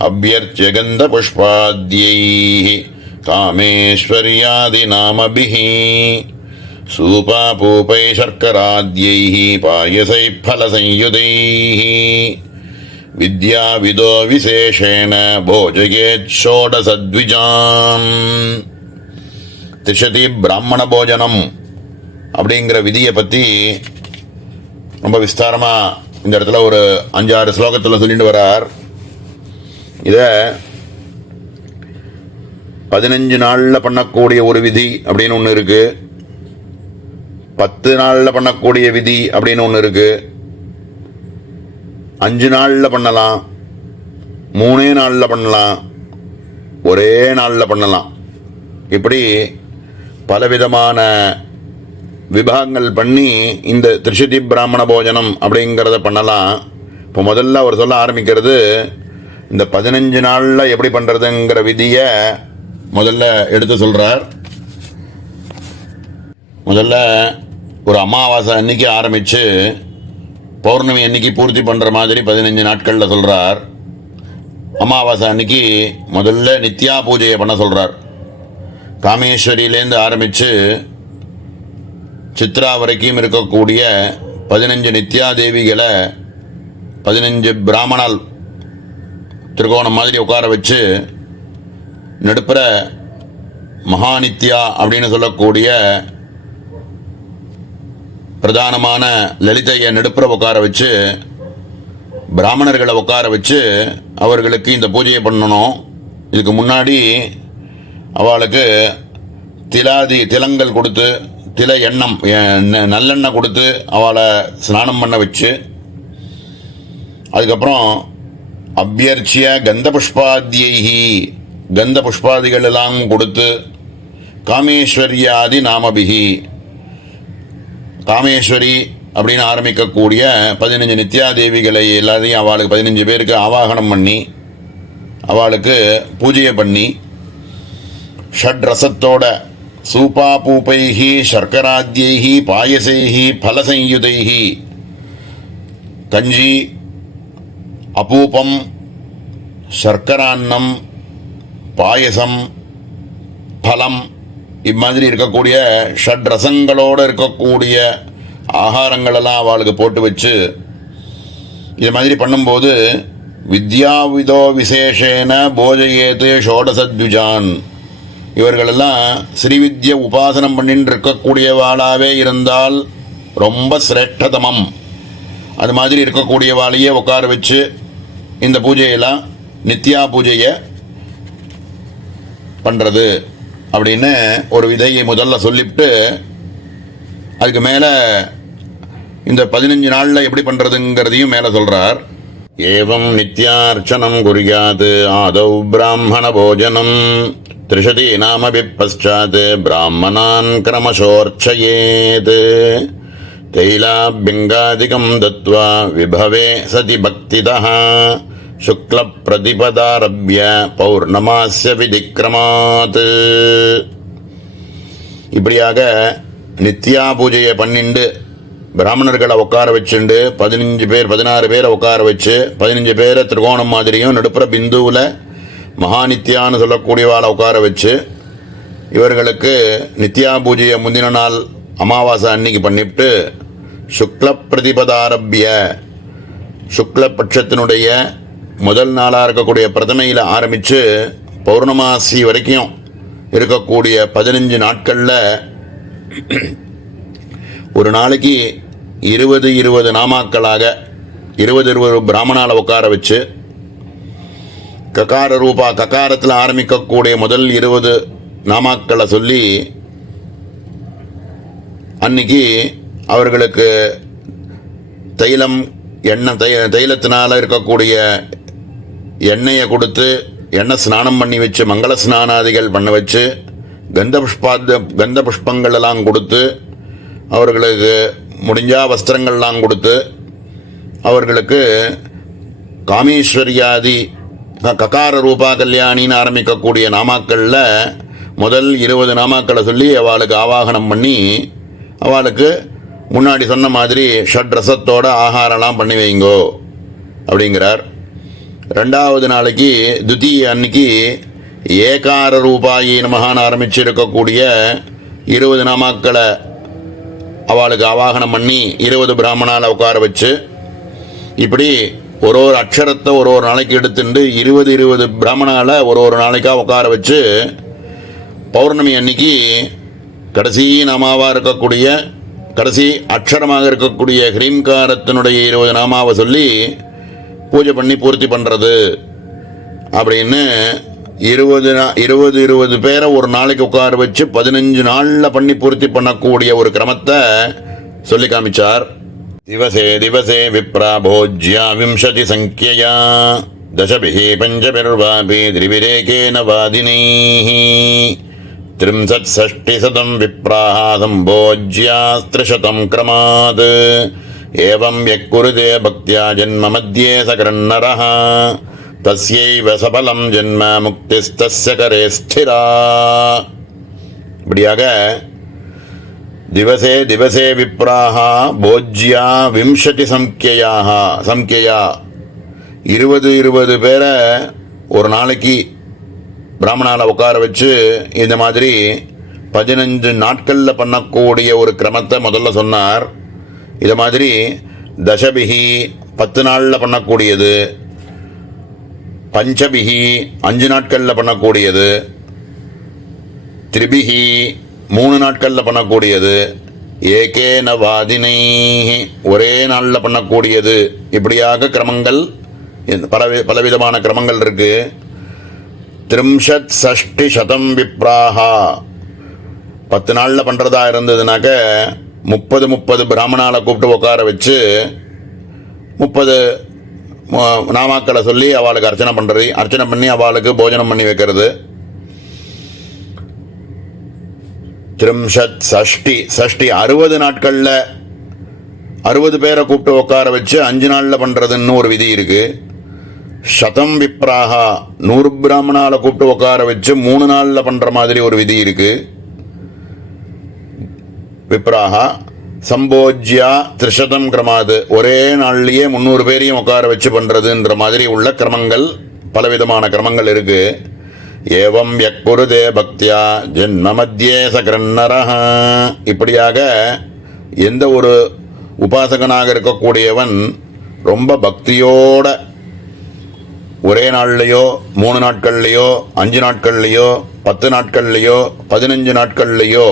அவ்யர்ச்ய கந்த புஷ்பாத்யைः காமேஸ்வர்யாதி நாமபிः சூபாபூபை சர்க்கராத்யைः பாயசைः ஃபலசंयुதைः வித்யாவிதோ விசேஷேண போஜயேத் ஷோடசத்விஜான். திரிஷதி பிராமண போஜனம் அப்படிங்கிற விதியை பற்றி ரொம்ப விஸ்தாரமாக இந்த இடத்துல ஒரு 5-6 ஸ்லோகத்தில் சொல்லிட்டு வரார். இதை 15 நாளில் பண்ணக்கூடிய ஒரு விதி அப்படின்னு ஒன்று இருக்குது, 10 நாளில் பண்ணக்கூடிய விதி அப்படின்னு ஒன்று இருக்குது, 5 நாளில் பண்ணலாம், 3 நாளில் பண்ணலாம், ஒரே நாளில் பண்ணலாம். இப்படி பலவிதமான விபாகங்கள் பண்ணி இந்த திரிஷதி பிராமண போஜனம் அப்படிங்கிறத பண்ணலாம். இப்போ முதல்ல அவர் சொல்ல ஆரம்பிக்கிறது இந்த 15 நாளில் எப்படி பண்ணுறதுங்கிற விதியை முதல்ல எடுத்து சொல்கிறார். முதல்ல ஒரு அமாவாசை அன்னைக்கு ஆரம்பித்து பௌர்ணமி அன்னைக்கு பூர்த்தி பண்ணுற மாதிரி 15 நாட்களில் சொல்கிறார். அமாவாசை அன்னைக்கு முதல்ல நித்யா பூஜையை பண்ண சொல்கிறார். காமேஸ்வரியிலேருந்து ஆரம்பித்து சித்ரா வரைக்கும் இருக்கக்கூடிய 15 நித்யா தேவிகளை 15 பிராமணால் திரிகோணம் மாதிரி உட்கார வச்சு நடுப்புற மகாநித்யா அப்படின்னு சொல்லக்கூடிய பிரதானமான லலிதையை நடுப்புற உட்கார வச்சு பிராமணர்களை உட்கார வச்சு அவர்களுக்கு இந்த பூஜையை பண்ணணும். இதுக்கு முன்னாடி அவளுக்கு திலங்கள் கொடுத்து, தில எண்ணம் நல்லெண்ணெய் கொடுத்து அவளை ஸ்நானம் பண்ண வச்சு, அதுக்கப்புறம் அபியர்ச்சிய கந்த புஷ்பாத்யைஹி கந்த புஷ்பாதிகள் எல்லாம் கொடுத்து, காமேஸ்வர்யாதி நாமபிஹி காமேஸ்வரி அப்படின்னு ஆரம்பிக்கக்கூடிய 15 நித்யா தேவிகளை எல்லாத்தையும் அவளுக்கு 15 பேருக்கு ஆவாகனம் பண்ணி அவளுக்கு பூஜையை பண்ணி ஷட் ரசத்தோட சூபா பூபைஹி சர்க்கராத்யைஹி பாயசைஹி ஃபலசंयुதைஹி கஞ்சி, அபூபம், சர்க்கரான்னம், பாயசம், பலம் இம்மாதிரி இருக்கக்கூடிய ஷட் ரசங்களோடு இருக்கக்கூடிய ஆகாரங்களெல்லாம் அவளுக்கு போட்டு வச்சு இது மாதிரி பண்ணும்போது வித்யாவிதோ விசேஷேன போஜயேது ஷோடசத்விஜான், இவர்களெல்லாம் ஸ்ரீவித்ய உபாசனம் பண்ணின்னு இருக்கக்கூடியவாளாகவே இருந்தால் ரொம்ப சிரேஷ்டதமம், அது மாதிரி இருக்கக்கூடியவாளையே உட்கார வச்சு இந்த பூஜையெல்லாம் நித்யா பூஜையை பண்ணுறது அப்படின்னு ஒரு விதையை முதல்ல சொல்லிவிட்டு அதுக்கு மேலே இந்த 15 நாளில் எப்படி பண்ணுறதுங்கிறதையும் மேலே சொல்கிறார். ஏவம் நித்யார்ச்சனம் குறியாத் ஆதௌ பிராமண போஜனம் திரிஷதி நாமபி பశ్చాத் பிராமணான் கிரமசோர்ச்சயேத் தைலாபியங்காதிகம் தத்வா விபவே சதி பக்திதः சுக்ல பிரதிபதாரப்ய பௌர்ணமாஸ்ய விதிக்ரமாத். இப்படியாக நித்யா பூஜையை பண்ணிண்டு பிராமணர்களை உட்கார வச்சுண்டு 15 பேர் 16 பேரை உட்கார வச்சு 15 பேரை திரிகோணம் மாதிரியும் நடுப்புற பிந்துவில் மகாநித்யான்னு சொல்லக்கூடியவாளை உட்கார வச்சு இவர்களுக்கு நித்யா பூஜையை முந்தின நாள் அமாவாசை அன்னைக்கு பண்ணிவிட்டு சுக்ல பிரதிபதாரப்ய சுக்லபட்சத்தினுடைய முதல் நாளாக இருக்கக்கூடிய பிரதமையில் ஆரம்பித்து பௌர்ணமாசி வரைக்கும் இருக்கக்கூடிய 15 நாட்களில் ஒரு நாளைக்கு 20 நாமாக்களாக 20 பிராமணால உட்கார வச்சு ககார ரூபா ககாரத்தில் ஆரம்பிக்கக்கூடிய முதல் 20 நாமாக்களை சொல்லி அன்னைக்கு அவர்களுக்கு தைலம் எண்ணெய் தைலத்தினால் இருக்கக்கூடிய எண்ணெயை கொடுத்து எண்ணெய் ஸ்நானம் பண்ணி வச்சு மங்கள ஸ்நானாதிகள் பண்ண வச்சு கந்த புஷ்பங்கள் எல்லாம் கொடுத்து அவர்களுக்கு முடிஞ்சால் வஸ்திரங்கள்லாம் கொடுத்து அவர்களுக்கு காமேஸ்வரியாதி ககார ரூபா கல்யாணின்னு ஆரம்பிக்கக்கூடிய நாமாக்களில் முதல் 20 நாமாக்களை சொல்லி அவளுக்கு ஆவாகனம் பண்ணி அவளுக்கு முன்னாடி சொன்ன மாதிரி ஷட் ரசத்தோட ஆகாரம்லாம் பண்ணி வைங்கோ அப்படிங்கிறார். 2வது நாளைக்கு துதிய அன்னைக்கு ஏகார ரூபாயி நமகான்னு ஆரம்பிச்சிருக்கக்கூடிய 20 நாமாக்களை அவளுக்கு ஆவாகனம் பண்ணி 20 பிராமணால் உட்கார வச்சு இப்படி ஒரு அக்ஷரத்தை ஒரு நாளைக்கு எடுத்துட்டு 20 பிராமணால் ஒரு நாளைக்காக உட்கார வச்சு பௌர்ணமி அன்னைக்கு கடைசி நாமாவாக இருக்கக்கூடிய கடைசி அக்ஷரமாக இருக்கக்கூடிய ஹ்ரீம்காரத்தினுடைய 20 நாமாவை சொல்லி பூஜை பண்ணி பூர்த்தி பண்ணுறது அப்படின்னு 20 பேரை ஒரு நாளைக்கு உட்கார வச்சு 15 நாளில் பண்ணி பூர்த்தி பண்ணக்கூடிய ஒரு கிரமத்தை சொல்லி காமிச்சார். திவசே விப்ரா போஜ்யா விம்சதி சங்கியா தசபிஹி பஞ்சபிர்வாபி திரிவிரேகேன வாதினைஹ त्रिंशत् षष्टिशतं विप्राः सम्भोज्यास्त्रिशतं क्रमात् एवं यः कुरुते भक्त्या जन्म मध्ये सकरन्नरः तस्यैव सफलं जन्म मुक्तिस्तस्य करे स्थिरा. இப்படியாக திவசே விப்ராः போஜ்யா விம்சதி சம்ख्यया 20 பேரை ஒரு நாளைக்கு பிராமணால உட்கார வச்சு இந்த மாதிரி 15 நாட்களில் பண்ணக்கூடிய ஒரு கிரமத்தை முதல்ல சொன்னார். இது மாதிரி தசபிஹி 10 நாளில் பண்ணக்கூடியது, பஞ்சபிஹி 5 நாட்களில் பண்ணக்கூடியது, திரிபிஹி 3 நாட்களில் பண்ணக்கூடியது, ஏகேன வாதினை ஒரே நாளில் பண்ணக்கூடியது, இப்படியாக கிரமங்கள் பலவிதமான கிரமங்கள் இருக்கு. त्रिंशत् षष्टि शतम विप्राहा 10 நாளில் பண்ணுறதா இருந்ததுனாக்க 30 பிராமணால கூப்பிட்டு உட்கார வச்சு 30 நாமாக்களை சொல்லி அவளுக்கு அர்ச்சனை பண்ணி அவளுக்கு போஜனம் பண்ணி வைக்கிறது. त्रिंशत् षष्टि 60 நாட்களில் 60 பேரை கூப்பிட்டு உட்கார வச்சு 5 நாளில் பண்ணுறதுன்னு ஒரு விதி இருக்கு. சதம் விப்ராஹா 100 பிராமணால கூப்பிட்டு உட்கார வச்சு 3 நாளில் பண்ணுற மாதிரி ஒரு விதி இருக்கு. விப்ராஹா சம்போஜ்யா திரிசதம் கிரமாது ஒரே நாள்லேயே 300 பேரையும் உட்கார வச்சு பண்ணுறதுன்ற மாதிரி உள்ள கிரமங்கள் பலவிதமான கிரமங்கள் இருக்கு. ஏவம் யக்குருதே பக்தியா ஜென்ம மத்தியே சகரன்னரஹ இப்படியாக எந்த ஒரு உபாசகனாக இருக்கக்கூடியவன் ரொம்ப பக்தியோட ஒரே நாள்லையோ 3 நாட்கள்லையோ 5 நாட்கள்லையோ 10 நாட்கள்லையோ 15 நாட்கள்லையோ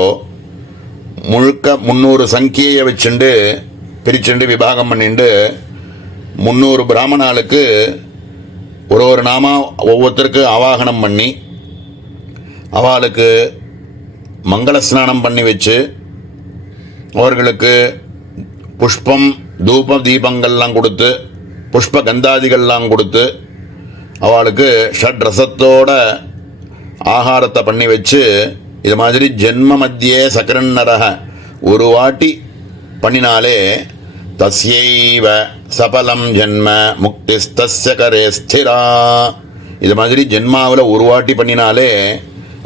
முழுக்க 300 சங்கியை வச்சுண்டு பிரிச்சுண்டு விபாகம் பண்ணிண்டு 300 பிராமணாளுக்கு ஒரு நாமா ஒவ்வொருத்தருக்கு ஆவாகனம் பண்ணி அவளுக்கு மங்கள ஸ்நானம் பண்ணி வச்சு அவர்களுக்கு புஷ்பம் தூப தீபங்கள்லாம் கொடுத்து புஷ்ப கந்தாதிகள்லாம் கொடுத்து அவளுக்கு ஷட் ரசத்தோட ஆகாரத்தை பண்ணி வச்சு இது மாதிரி ஜென்ம மத்தியே சக்கரன்னரக ஒரு வாட்டி பண்ணினாலே தஸ்யைவ சபலம் ஜென்ம முக்திஸ்தஸ்ய கரே ஸ்திரா இது மாதிரி ஜென்மாவில் ஒரு வாட்டி பண்ணினாலே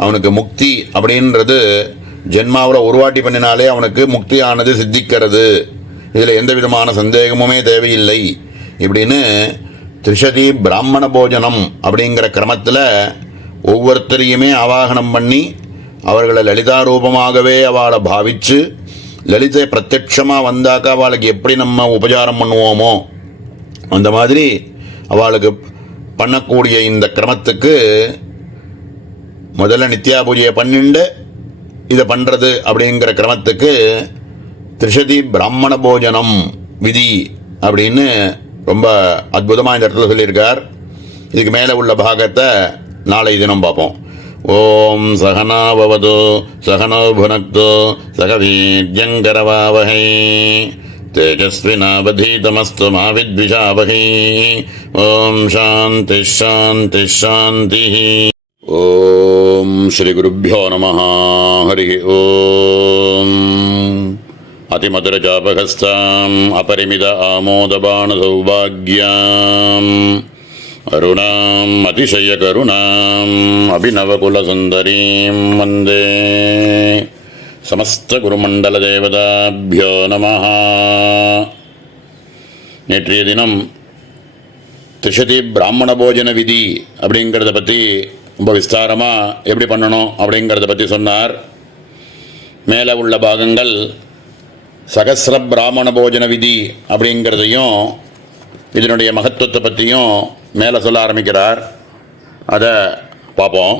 அவனுக்கு முக்தி அப்படின்றது ஜென்மாவில் ஒரு வாட்டி பண்ணினாலே அவனுக்கு முக்தி ஆனது சித்திக்கிறது. இதில் எந்த விதமான சந்தேகமுமே தேவையில்லை. இப்படின்னு திரிஷதி பிராமண போஜனம் அப்படிங்கிற கிரமத்தில் ஒவ்வொருத்தரையுமே ஆவாகனம் பண்ணி அவர்களை லலிதா ரூபமாகவே அவளை பாவித்து லலிதை பிரத்யட்சமாக வந்தாக்கா அவளுக்கு எப்படி நம்ம உபச்சாரம் பண்ணுவோமோ அந்த மாதிரி அவளுக்கு பண்ணக்கூடிய இந்த கிரமத்துக்கு முதல்ல நித்யா பூஜையை பண்ணிண்டு இதை பண்ணுறது அப்படிங்கிற கிரமத்துக்கு திரிஷதி பிராமண போஜனம் விதி அப்படின்னு ரொம்ப அற்புதமாக இந்த இடத்துல சொல்லியிருக்கார். இதுக்கு மேலே உள்ள பாகத்தை நாளை தினம் பார்ப்போம். ஓம் சகனா பவது சகனோ புனக்து சக வீர்யங்கரவாவஹை तेजस्विनावधीतमस्तु मा विद्विषावहै। ओम शांति शांति शांति। ओम श्री गुरुभ्यो नमः। हरि ओम। अतिमधुरजापहस्ताम् अपरिमित आमोदबाणसौभाग्याम् अरुणाम् अतिशयकरुणाम् अभिनवकुलसुन्दरीं वन्दे। समस्तगुरुमण्डलदेवताभ्यो नमः। நேற்றைய தினம் திரிஷதி பிராமண போஜன விதி அப்படிங்கிறத பற்றி ரொம்ப விஸ்தாரமாக எப்படி பண்ணணும் அப்படிங்கிறத பற்றி சொன்னார். மேலே உள்ள பாகங்கள் சகஸ்ர பிராமண போஜன விதி அப்படிங்கிறதையும் இதனுடைய மகத்துவத்தை பற்றியும் மேலே சொல்ல ஆரம்பிக்கிறார். அதை பார்ப்போம்.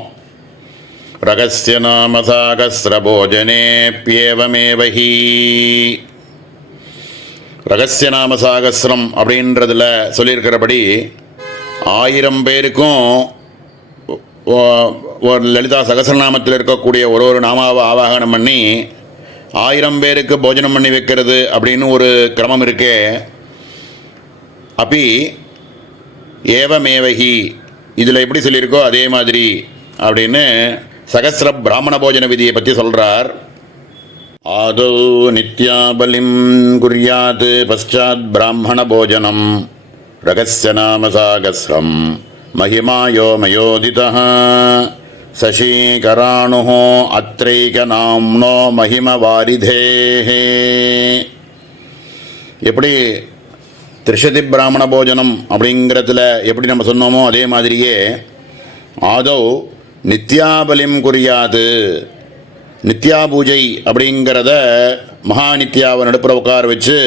ரகஸ்ய நாம சாகஸ்ர போஜனேப்யேவமேவஹி. ரகஸ்ய நாம சாகஸ்ரம் அப்படின்றதுல சொல்லியிருக்கிறபடி 1000 பேருக்கும் ஒரு லலிதா சகஸ்ரநாமத்தில் இருக்கக்கூடிய ஒரு நாமாவை ஆவாகனம் பண்ணி 1000 பேருக்கு போஜனம் பண்ணி வைக்கிறது அப்படின்னு ஒரு கிரமம் இருக்கே. அப்படி ஏவமேவஹி இதில் எப்படி சொல்லியிருக்கோ அதே மாதிரி அப்படின்னு சகஸ்ர பிராமண போஜன விதியை பற்றி சொல்கிறார். ஆதௌ நித்யாபலிம் குர்யாத் பశ్చాத் பிராமண போஜனம் ரகஸ்ய நாம சாகஸ்ரம் மகிமாயோ மயோதிதः சசீகராணுः அத்ரைகநாம்னோ மகிம வாரிதேஹே. எப்படி திரிஷதி பிராமண போஜனம் அப்படிங்கிறதுல எப்படி நம்ம சொன்னோமோ அதே மாதிரியே ஆதௌ நித்யாபலிம் குறியாது. நித்யா பூஜை அப்படிங்கிறத மகா நித்யாவை நடுப்புற உட்கார வச்சு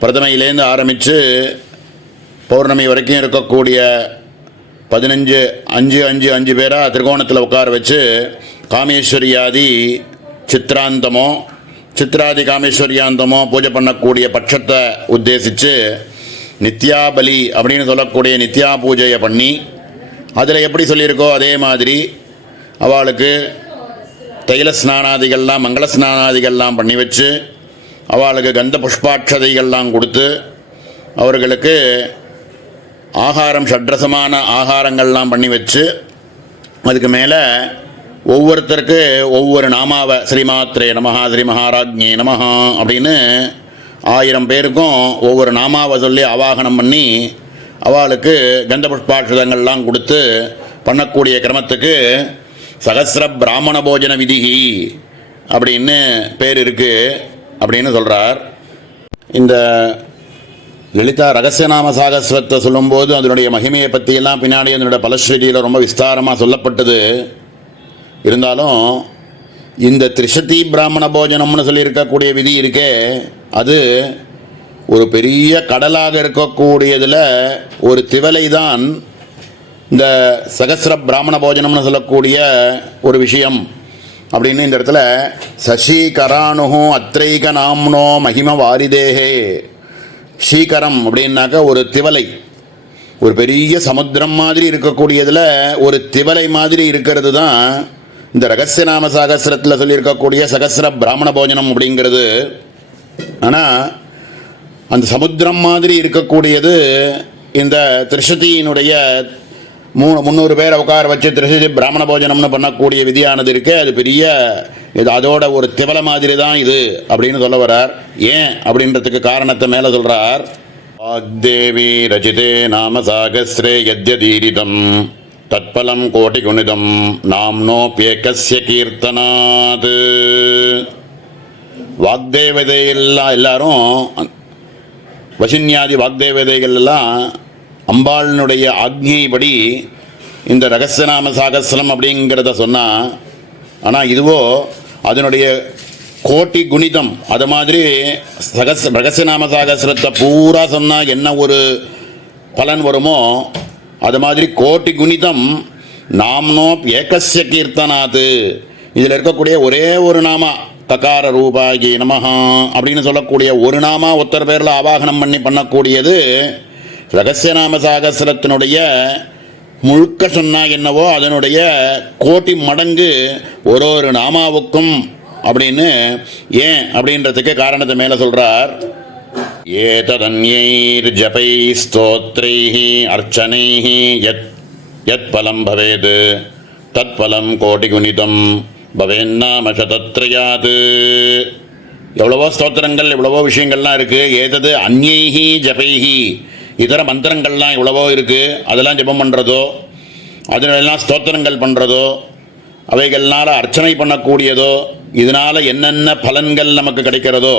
பிரதமையிலேருந்து ஆரம்பித்து பௌர்ணமி வரைக்கும் இருக்கக்கூடிய 15 பேராக திரிகோணத்தில் உட்கார வச்சு காமேஸ்வரியாதி சித்ராந்தமோ சித்ராதி காமேஸ்வரியாந்தமோ பூஜை பண்ணக்கூடிய பட்சத்தை உத்தேசித்து நித்யாபலி அப்படின்னு சொல்லக்கூடிய நித்யா பூஜையை பண்ணி அதில் எப்படி சொல்லியிருக்கோ அதே மாதிரி அவளுக்கு தைல ஸ்நானாதிகள்லாம் மங்கள ஸ்நானாதிகள்லாம் பண்ணி வச்சு அவளுக்கு கந்த புஷ்பாட்சதைகள்லாம் கொடுத்து அவர்களுக்கு ஆகாரம் ஷட்ரசமான ஆகாரங்கள்லாம் பண்ணி வச்சு அதுக்கு மேலே ஒவ்வொருத்தருக்கு ஒவ்வொரு நாமாவை ஸ்ரீமாத்ரே நமஹா ஸ்ரீ மகாராஜ்ஞே நமஹா அப்படின்னு 1000 பேருக்கும் ஒவ்வொரு நாமாவை சொல்லி ஆவாகனம் பண்ணி அவளுக்கு கந்த புஷ்பாட்சதங்கள்லாம் கொடுத்து பண்ணக்கூடிய கிரமத்துக்கு சகஸ்ர பிராமண போஜன விதிகி அப்படின்னு பேர் இருக்குது அப்படின்னு சொல்கிறார். இந்த லலிதா ரகசியநாம சாகஸ்ரத்தை சொல்லும்போது அதனுடைய மகிமையை பற்றியெல்லாம் பின்னாடி அதனுடைய பலஸ்ருதியில் ரொம்ப விஸ்தாரமாக சொல்லப்பட்டது. இருந்தாலும் இந்த திரிஷதி பிராமண போஜனம்னு சொல்லியிருக்கக்கூடிய விதி இருக்கே அது ஒரு பெரிய கடலாக இருக்கக்கூடியதில் ஒரு திவலை தான் இந்த சகஸ்ர பிராமண போஜனம்னு சொல்லக்கூடிய ஒரு விஷயம் அப்படின்னு இந்த இடத்துல சசீகராணுஹு அத்ரைக நாம்னோ மகிம வாரிதேஹே. ஸ்ரீகரம் அப்படின்னாக்க ஒரு திவலை, ஒரு பெரிய சமுத்திரம் மாதிரி இருக்கக்கூடியதில் ஒரு திவலை மாதிரி இருக்கிறது தான் இந்த ரகசியநாம சாகஸ்ரத்தில் சொல்லியிருக்கக்கூடிய சகஸ்ர பிராமண போஜனம் அப்படிங்கிறது. ஆனால் அந்த சமுத்திரம் மாதிரி இருக்கக்கூடியது இந்த திரிஷதியினுடைய 300 பேரை உட்கார வச்சு திரிஷதி பிராமண போஜனம்னு பண்ணக்கூடிய விதியானது இருக்கு. அது பெரிய இது அதோட ஒரு திவலை மாதிரி தான் இது அப்படின்னு சொல்ல வர்றார். ஏன் அப்படின்றதுக்கு காரணத்தை மேலே சொல்கிறார். வாக்தேவி ரச்சிதே நாம சாகஸ்ரே யத்யதீரிதம் தத்பலம் கோட்டி குணிதம் நாம்னோப்யேகஸ்ய கீர்த்தனாத். வாக்தேவதையெல்லாம் எல்லாரும் வசின்யாதி வாக்தேவதைகள் எல்லாம் அம்பாளினுடைய ஆக்ஞைப்படி இந்த ரகசியநாம சாகஸ்ரம் அப்படிங்கிறத சொன்னால், ஆனால் இதுவோ அதனுடைய கோட்டி குணிதம் அது மாதிரி ரகசியநாம சாகஸ்ரத்தை பூரா சொன்னால் என்ன ஒரு பலன் வருமோ அது மாதிரி கோட்டி குணிதம் நாம்னோப் ஏகஸ்ய கீர்த்தனாத். இதில் இருக்கக்கூடிய ஒரே ஒரு நாமா ககார ரூபாயி நமஹா அப்படின்னு சொல்லக்கூடிய ஒரு நாமா ஒருத்தர் பேரில் ஆவாகனம் பண்ணி பண்ணக்கூடியது ரகசியநாம சாகஸ்ரத்தினுடைய முழுக்க சொன்னால் என்னவோ அதனுடைய கோட்டி மடங்கு ஒரு நாமாவுக்கும் அப்படின்னு. ஏன் அப்படின்றதுக்கு காரணத்தை மேலே சொல்கிறார். ஏததன்யைர்ஜபைः ஸ்தோத்ரைः அர்ச்சனைः யத் பலம் பவேத் தத் பலம் கோடிகுணிதம் பவேன்னாம சதத்ரயாத். எவ்வளவோ ஸ்தோத்திரங்கள், எவ்வளவோ விஷயங்கள்லாம் இருக்குது. ஏதது அந்யைஹி ஜபைஹி, இதர மந்திரங்கள்லாம் எவ்வளவோ இருக்குது. அதெல்லாம் ஜபம் பண்ணுறதோ, அதிலெல்லாம் ஸ்தோத்திரங்கள் பண்ணுறதோ, அவைகள்னால் அர்ச்சனை பண்ணக்கூடியதோ, இதனால் என்னென்ன பலன்கள் நமக்கு கிடைக்கிறதோ,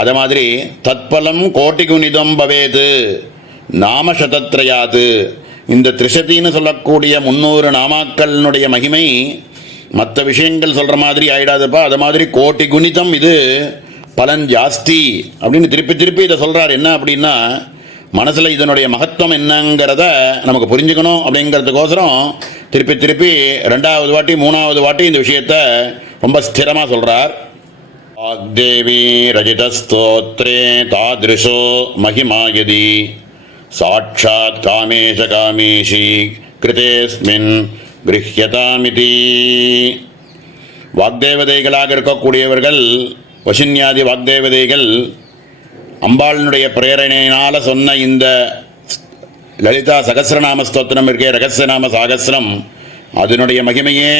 அதை மாதிரி தத்பலம் கோட்டிகுணிதம் பவேது நாம சதத்ரயாது. இந்த திரிசதின்னு சொல்லக்கூடிய 300 நாமாக்களினுடைய மகிமை மற்ற விஷயங்கள் சொல்கிற மாதிரி ஆயிடாதுப்பா. அது மாதிரி கோட்டி குணிதம் இது பலன் ஜாஸ்தி அப்படின்னு திருப்பி திருப்பி இதை சொல்கிறார். என்ன அப்படின்னா, மனசில் இதனுடைய மகத்துவம் என்னங்கிறத நமக்கு புரிஞ்சுக்கணும் அப்படிங்கிறதுக்கோசரம் திருப்பி திருப்பி 2வது வாட்டி 3வது வாட்டி இந்த விஷயத்தை ரொம்ப ஸ்திரமாக சொல்கிறார். வாக்தேவி ரஜிதஸ்தோத்ரே தாதிருஷோ மகிமாயதி சாட்சாத் காமேஷ காமேஷி கிருதேஸ்மின் கிருஹ்யதாமிதி. வாக்தேவதைகளாக இருக்கக்கூடியவர்கள், வசின்யாதி வாக்தேவதைகள் அம்பாளினுடைய பிரேரணையினால் சொன்ன இந்த லலிதா சகஸ்ரநாம ஸ்தோத்திரம் இருக்கே, ரகசியநாம சாகஸ்ரம், அதனுடைய மகிமையே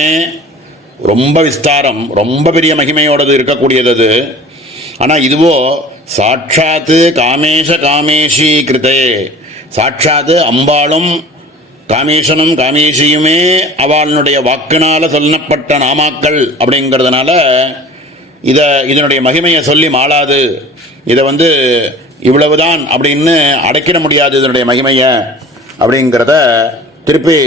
ரொம்ப விஸ்தாரம், ரொம்ப பெரிய மகிமையோடது இருக்கக்கூடியது அது. ஆனால் இதுவோ சாட்சாத்து காமேஷ காமேஷி கிருதே, சாட்சாத்து அம்பாளும் காமேஷனும் காமேஷியுமே அவளுடைய வாக்கினால் சொல்லப்பட்ட நாமாக்கள் அப்படிங்கிறதுனால இதனுடைய மகிமையை சொல்லி மாளாது. இதை இவ்வளவுதான் அப்படின்னு அடைக்கிட முடியாது இதனுடைய மகிமையை அப்படிங்கிறத திருப்பி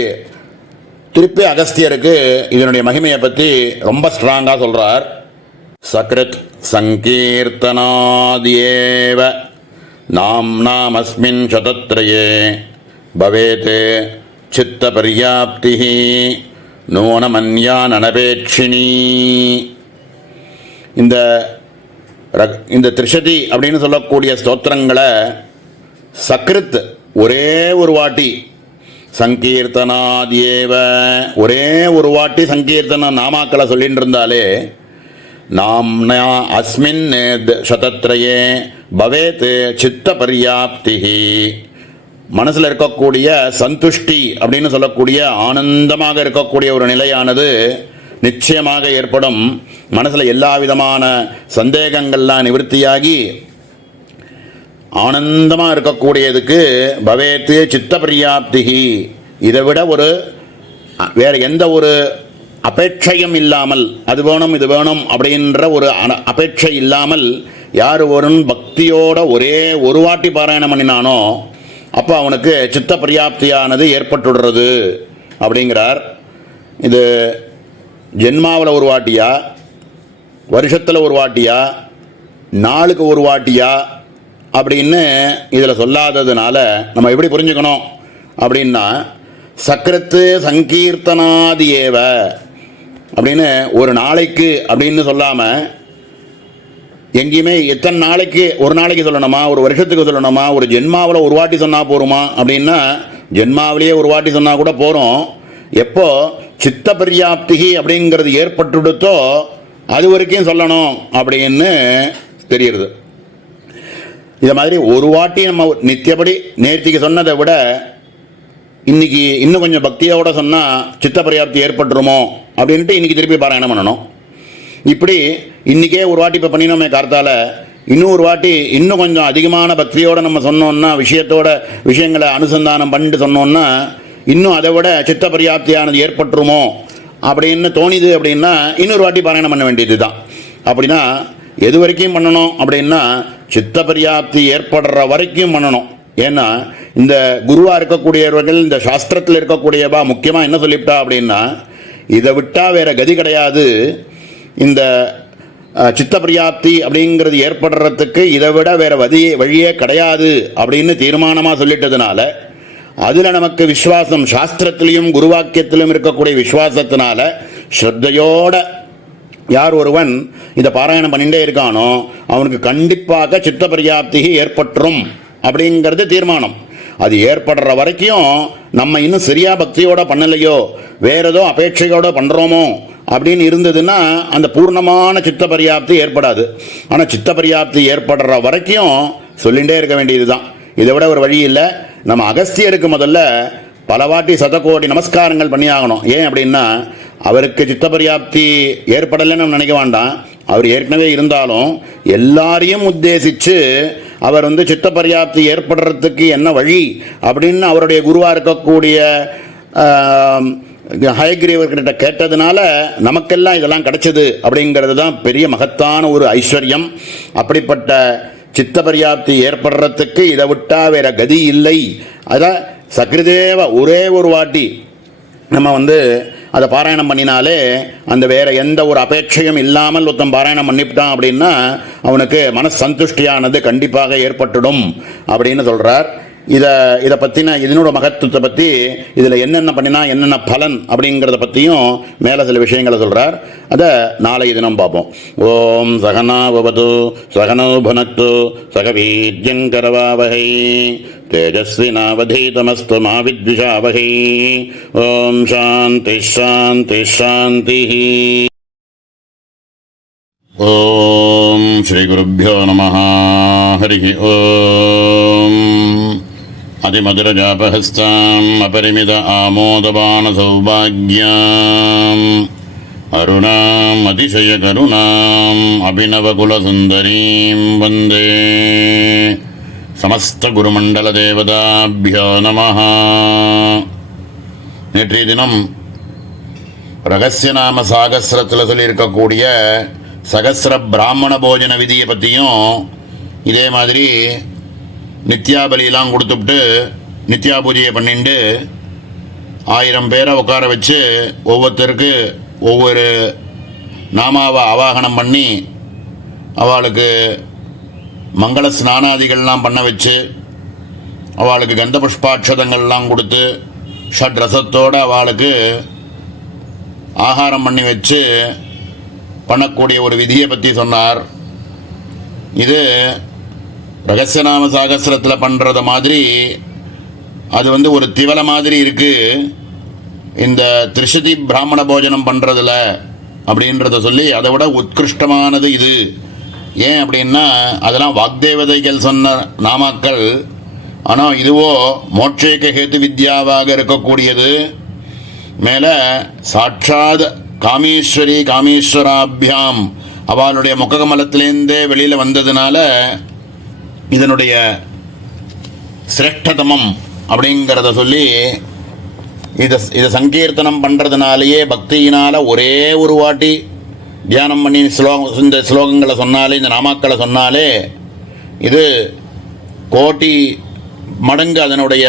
திருப்பி அகஸ்தியருக்கு இதனுடைய மகிமையை பற்றி ரொம்ப ஸ்ட்ராங்காக சொல்கிறார். சக்ருத் சங்கீர்த்தனாத்யேவ நாமஸ்மின் சதத்ரயே பவேத் சித்த பர்யாப்தி நூனமன்யானபேட்சிணி. இந்த திரிஷதி அப்படின்னு சொல்லக்கூடிய ஸ்தோத்திரங்களை சக்ருத் ஒரே ஒரு வாட்டி, சங்கீர்த்தனாத்யேவ ஒரே ஒரு வாட்டி சங்கீர்த்தன நாமாக்களை சொல்லிட்டு இருந்தாலே நாம்னா அஸ்மின் சதத்ரயே பவேத் சித்த பர்யாப்தி, மனசில் இருக்கக்கூடிய சந்துஷ்டி அப்படின்னு சொல்லக்கூடிய ஆனந்தமாக இருக்கக்கூடிய ஒரு நிலையானது நிச்சயமாக ஏற்படும். மனசில் எல்லா விதமான சந்தேகங்கள்லாம் நிவர்த்தியாகி ஆனந்தமாக இருக்கக்கூடியதுக்கு பவேத்து சித்த பர்யாப்திகி, இதை விட வேறு எந்த ஒரு அபேட்சையும் இல்லாமல், அது வேணும் இது வேணும் அப்படின்ற ஒரு அபேட்சை இல்லாமல் யார் ஒரு பக்தியோட ஒரே ஒரு வாட்டி பாராயணம் பண்ணினானோ அப்போ அவனுக்கு சித்த பர்யாப்தியானது ஏற்பட்டுடுறது அப்படிங்கிறார். இது ஜென்மாவில் ஒரு வாட்டியா, வருஷத்தில் ஒரு வாட்டியா, நாளுக்கு ஒரு வாட்டியா அப்படின்னு இதில் சொல்லாததுனால நம்ம எப்படி புரிஞ்சுக்கணும் அப்படின்னா, சக்கரத்து சங்கீர்த்தனாதியேவ அப்படின்னு ஒரு நாளைக்கு அப்படின்னு சொல்லாமல் எங்கேயுமே எத்தனை நாளைக்கு, ஒரு நாளைக்கு சொல்லணுமா, ஒரு வருஷத்துக்கு சொல்லணுமா, ஒரு ஜென்மாவில் ஒரு வாட்டி சொன்னால் போருமா அப்படின்னா, ஜென்மாவிலேயே ஒரு வாட்டி சொன்னால் கூட போகிறோம். எப்போ சித்த பர்யாப்திகி அப்படிங்கிறது ஏற்பட்டுடுத்தோ அது வரைக்கும் சொல்லணும் அப்படின்னு தெரியுது. இதை மாதிரி ஒரு வாட்டி நம்ம நித்தியப்படி நேர்த்திக்கு சொன்னதை விட இன்னைக்கு இன்னும் கொஞ்சம் பக்தியோட சொன்னால் சித்த பர்யாப்தி ஏற்பட்டுருமோ அப்படின்ட்டு இன்றைக்கி திருப்பி பாராயணம் பண்ணணும். இப்படி இன்றைக்கே ஒரு வாட்டி இப்போ பண்ணினோமே கார்த்தால, இன்னும் ஒரு வாட்டி இன்னும் கொஞ்சம் அதிகமான பக்தியோடு நம்ம சொன்னோன்னா, விஷயங்களை அனுசந்தானம் பண்ணிட்டு சொன்னோன்னா இன்னும் அதை விட சித்த பர்யாப்தியானது ஏற்பட்டுருமோ அப்படின்னு தோணிது அப்படின்னா இன்னொரு வாட்டி பாராயணம் பண்ண வேண்டியது தான். அப்படின்னா எது வரைக்கும் பண்ணணும் அப்படின்னா சித்த பர்யாப்தி ஏற்படுற வரைக்கும் பண்ணணும். ஏன்னா இந்த குருவாக இருக்கக்கூடியவர்கள், இந்த சாஸ்திரத்தில் இருக்கக்கூடியவா முக்கியமாக என்ன சொல்லிவிட்டா அப்படின்னா, இதை விட்டால் வேறு கதி கிடையாது, இந்த சித்த பர்யாப்தி அப்படிங்கிறது ஏற்படுறதுக்கு இதை விட வேறு வழியே கிடையாது அப்படின்னு தீர்மானமாக சொல்லிட்டதுனால அதில் நமக்கு விஸ்வாசம், சாஸ்திரத்திலையும் குருவாக்கியத்திலும் இருக்கக்கூடிய விஸ்வாசத்தினால ஸ்ரத்தையோட யார் ஒருவன் இதை பாராயணம் பண்ணிகிட்டே இருக்கானோ அவனுக்கு கண்டிப்பாக சித்த பர்யாப்தி ஏற்பட்டுரும் அப்படிங்கிறது தீர்மானம். அது ஏற்படுற வரைக்கும் நம்ம இன்னும் சரியா பக்தியோட பண்ணலையோ வேற ஏதோ அபேட்சையோட பண்ணுறோமோ அப்படின்னு இருந்ததுன்னா அந்த பூர்ணமான சித்த பரியாப்தி ஏற்படாது. ஆனால் சித்த பரியாப்தி ஏற்படுற வரைக்கும் சொல்லிகிட்டே இருக்க வேண்டியது தான். இதை விட ஒரு வழி இல்லை. நம்ம அகஸ்தியருக்கு முதல்ல பலவாட்டி சதகோடி நமஸ்காரங்கள் பண்ணி ஆகணும். ஏன் அப்படின்னா அவருக்கு சித்த பரியாப்தி ஏற்படலைன்னு நம்ம நினைக்க வேண்டாம். அவர் ஏற்கனவே இருந்தாலும் எல்லாரையும் உத்தேசித்து அவர் சித்த பரியாப்தி ஏற்படுறதுக்கு என்ன வழி அப்படின்னு அவருடைய குருவாக இருக்கக்கூடிய ஹயக்ரீவர்கிட்ட கேட்டதுனால நமக்கெல்லாம் இதெல்லாம் கிடைச்சது அப்படிங்கிறது தான் பெரிய மகத்தான ஒரு ஐஸ்வர்யம். அப்படிப்பட்ட சித்த பரியாப்தி ஏற்படுறதுக்கு இதை விட்டா வேற கதி இல்லை. அதான் சக்ரிதேவ ஒரே ஒரு வாட்டி நம்ம அதை பாராயணம் பண்ணினாலே அந்த வேற எந்த ஒரு அபேட்சையும் இல்லாமல் ஒருத்தன் பாராயணம் பண்ணிவிட்டான் அப்படின்னா அவனுக்கு மனசந்துஷ்டியானது கண்டிப்பாக ஏற்பட்டுடும் அப்படின்னு சொல்றார். இதை பற்றின இதனோட மகத்துவத்தை பற்றி இதில் என்னென்ன பண்ணினா என்னென்ன பலன் அப்படிங்கிறத பற்றியும் மேலே சில விஷயங்களை சொல்கிறார். அதை நாளைய தினம் பார்ப்போம். ஓம் சகனா பவது சகனோ புனக்து சகவீத்யங்கரவாவகை தேஜஸ்வினாவதீதமஸ்து மா வித்விஷாவகை. ஓம் சாந்தி சாந்தி சாந்தி. ஓம் ஸ்ரீ குருभ्यो நமः. ஹரி ஓம். அதிமதுரஜாபஹஸ்தாம் அபரிமித ஆமோதபான சௌபாக்யாம் அருணாம் அதிசய கருணாம் அபிநவகுலசுந்தரீம் வந்தே. சமஸ்த குருமண்டல தேவதாபியோ நமः. நேற்றைய தினம் ரகசியநாம சாகஸ்ரத்தில் சொல்லியிருக்கக்கூடிய சகஸ்ர பிராமண போஜன விதியை பற்றியும் இதே மாதிரி நித்யாபலியெல்லாம் கொடுத்துட்டு நித்யா பூஜையை பண்ணிட்டு 1000 பேரை உட்கார வச்சு ஒவ்வொருத்தருக்கு ஒவ்வொரு நாமாவை ஆவாகனம் பண்ணி அவளுக்கு மங்கள ஸ்நானாதிகள்லாம் பண்ண வச்சு அவளுக்கு கந்த புஷ்பாட்சதங்கள்லாம் கொடுத்து ஷட் ரசத்தோடு அவளுக்கு ஆகாரம் பண்ணி வச்சு பண்ணக்கூடிய ஒரு விதியை பற்றி சொன்னார். இது ரகசியநாம சாகஸ்ரத்தில் பண்ணுறத மாதிரி அது ஒரு திவலை மாதிரி இருக்குது இந்த திரிசதி பிராமண போஜனம் பண்ணுறதில்ல அப்படின்றத சொல்லி அதை விட உத்கிருஷ்டமானது இது. ஏன் அப்படின்னா அதெல்லாம் வாக்தேவதைகள் சொன்ன நாமாக்கள். ஆனால் இதுவோ மோட்சேக ஹேத்து வித்யாவாக இருக்கக்கூடியது. மேலே சாட்சாத் காமேஸ்வரி காமேஸ்வராபியாம் அவளுடைய முககமலத்திலேருந்தே வெளியில் வந்ததுனால இதனுடைய சிரேஷ்டதமம் அப்படிங்கிறத சொல்லி இதை சங்கீர்த்தனம் பண்ணுறதுனாலேயே பக்தியினால் ஒரே ஒரு வாட்டி தியானம் பண்ணி இந்த ஸ்லோகங்களை சொன்னாலே இந்த நாமாக்களை சொன்னாலே இது கோட்டி மடங்கு அதனுடைய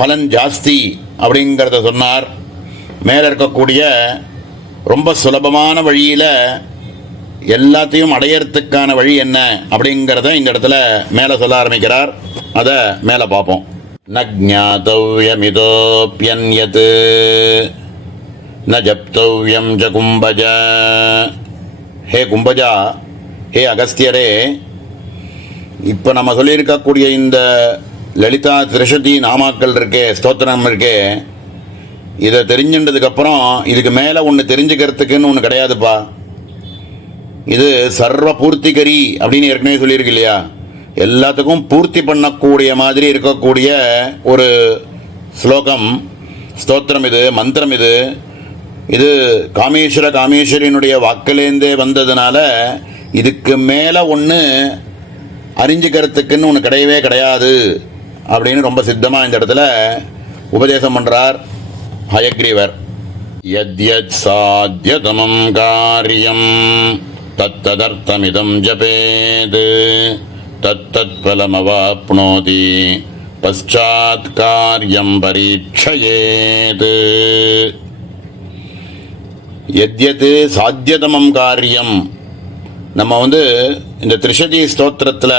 பலன் ஜாஸ்தி அப்படிங்கிறத சொன்னார். மேலே இருக்கக்கூடிய ரொம்ப சுலபமான வழியில் எல்லாத்தையும் அடையறதுக்கான வழி என்ன அப்படிங்கிறத இந்த இடத்துல மேலே சொல்ல ஆரம்பிக்கிறார். அதை மேலே பார்ப்போம். ந ஜாதவ்யமிதோப்யன்யத் ந ஜப்தவ்யம் ஜ கும்பஜ. ஹே கும்பஜா, ஹே அகஸ்தியரே, இப்போ நம்ம சொல்லியிருக்கக்கூடிய இந்த லலிதா திரிசதி நாமாக்கள் இருக்கே, ஸ்தோத்திரம் இருக்கே, இதை தெரிஞ்சுன்றதுக்கப்புறம் இதுக்கு மேலே ஒன்று தெரிஞ்சுக்கிறதுக்குன்னு ஒன்று கிடையாதுப்பா. இது சர்வ பூர்த்திகரி அப்படின்னு ஏற்கனவே சொல்லியிருக்கு இல்லையா. எல்லாத்துக்கும் பூர்த்தி பண்ணக்கூடிய மாதிரி இருக்கக்கூடிய ஒரு ஸ்லோகம், ஸ்தோத்திரம் இது, மந்திரம் இது. இது காமேஸ்வரியினுடைய வாக்கிலேருந்தே வந்ததுனால இதுக்கு மேலே ஒன்று அறிஞ்சிக்கிறதுக்குன்னு ஒன்று கிடையவே கிடையாது அப்படின்னு ரொம்ப சித்தமாக இந்த இடத்துல உபதேசம் பண்ணுறார் ஹயக்ரீவர். யத்யத் சாத்யதமம் காரியம் தத்ததர்த்தமிதம் ஜபேத் தத்தத் பலமவாப்னோதி பశ్చాத் காரியம் பரீட்சயேத். யத்யத் சாத்தியதமம் காரியம், நம்ம இந்த திரிசதி ஸ்தோத்திரத்தில்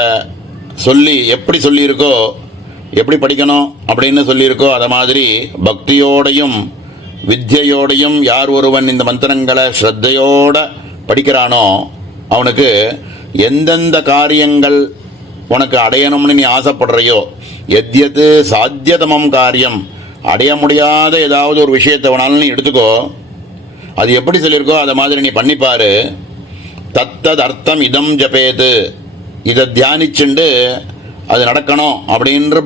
சொல்லி எப்படி சொல்லியிருக்கோ, எப்படி படிக்கணும் அப்படின்னு சொல்லியிருக்கோ அதை மாதிரி பக்தியோடையும் வித்யோடையும் யார் ஒருவன் இந்த மந்திரங்களை ஸ்ரத்தையோடு படிக்கிறானோ அவனுக்கு எந்தெந்த காரியங்கள் உனக்கு அடையணும்னு நீ ஆசைப்படுறையோ, எத்யது சாத்தியதமம் காரியம், அடைய முடியாத ஏதாவது ஒரு விஷயத்தை வேணாலும் நீ எடுத்துக்கோ, அது எப்படி சொல்லியிருக்கோ அதை மாதிரி நீ பண்ணிப்பாரு. தத்தது அர்த்தம் இதம் ஜபேது, இதை தியானிச்சுண்டு அது நடக்கணும் அப்படின்ற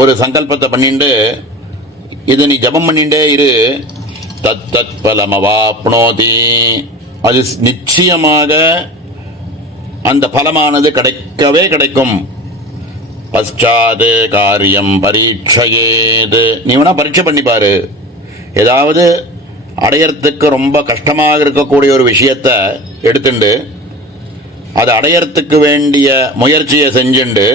ஒரு சங்கல்பத்தை பண்ணிண்டு இதை நீ ஜபம் பண்ணிகிட்டே இரு. தத்தத் பலமவாப்னோதி, அது நிச்சயமாக அந்த பலமானது கிடைக்கவே கிடைக்கும். பశ్చాத் காரியம் பரீட்சையேது, நீ வேணா பரீட்சை பண்ணிப்பாரு. ஏதாவது அடையறதுக்கு ரொம்ப கஷ்டமாக இருக்கக்கூடிய ஒரு விஷயத்தை எடுத்துண்டு அதை அடையறதுக்கு வேண்டிய முயற்சியை செஞ்சுண்டு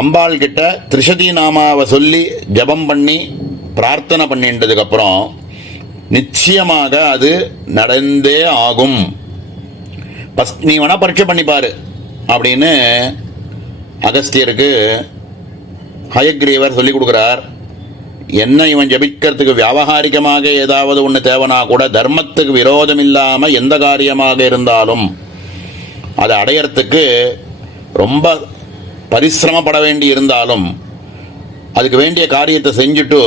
அம்பாள் கிட்ட திரிஷதி நாமாவை சொல்லி ஜபம் பண்ணி பிரார்த்தனை பண்ணின்றதுக்கப்புறம் நிச்சயமாக அது நடந்தே ஆகும். நீ வேணா பரீட்சை பண்ணிப்பாரு அப்படின்னு அகஸ்தியருக்கு ஹயக்ரீவர் சொல்லி கொடுக்குறார். என்ன இவன் ஜபிக்கிறதுக்கு வியாபகாரிகமாக ஏதாவது ஒன்று தேவைனா கூட தர்மத்துக்கு விரோதம் இல்லாமல் எந்த காரியமாக இருந்தாலும் அதை அடையறதுக்கு ரொம்ப பரிசிரமப்பட வேண்டி இருந்தாலும் அதுக்கு வேண்டிய காரியத்தை செஞ்சுட்டு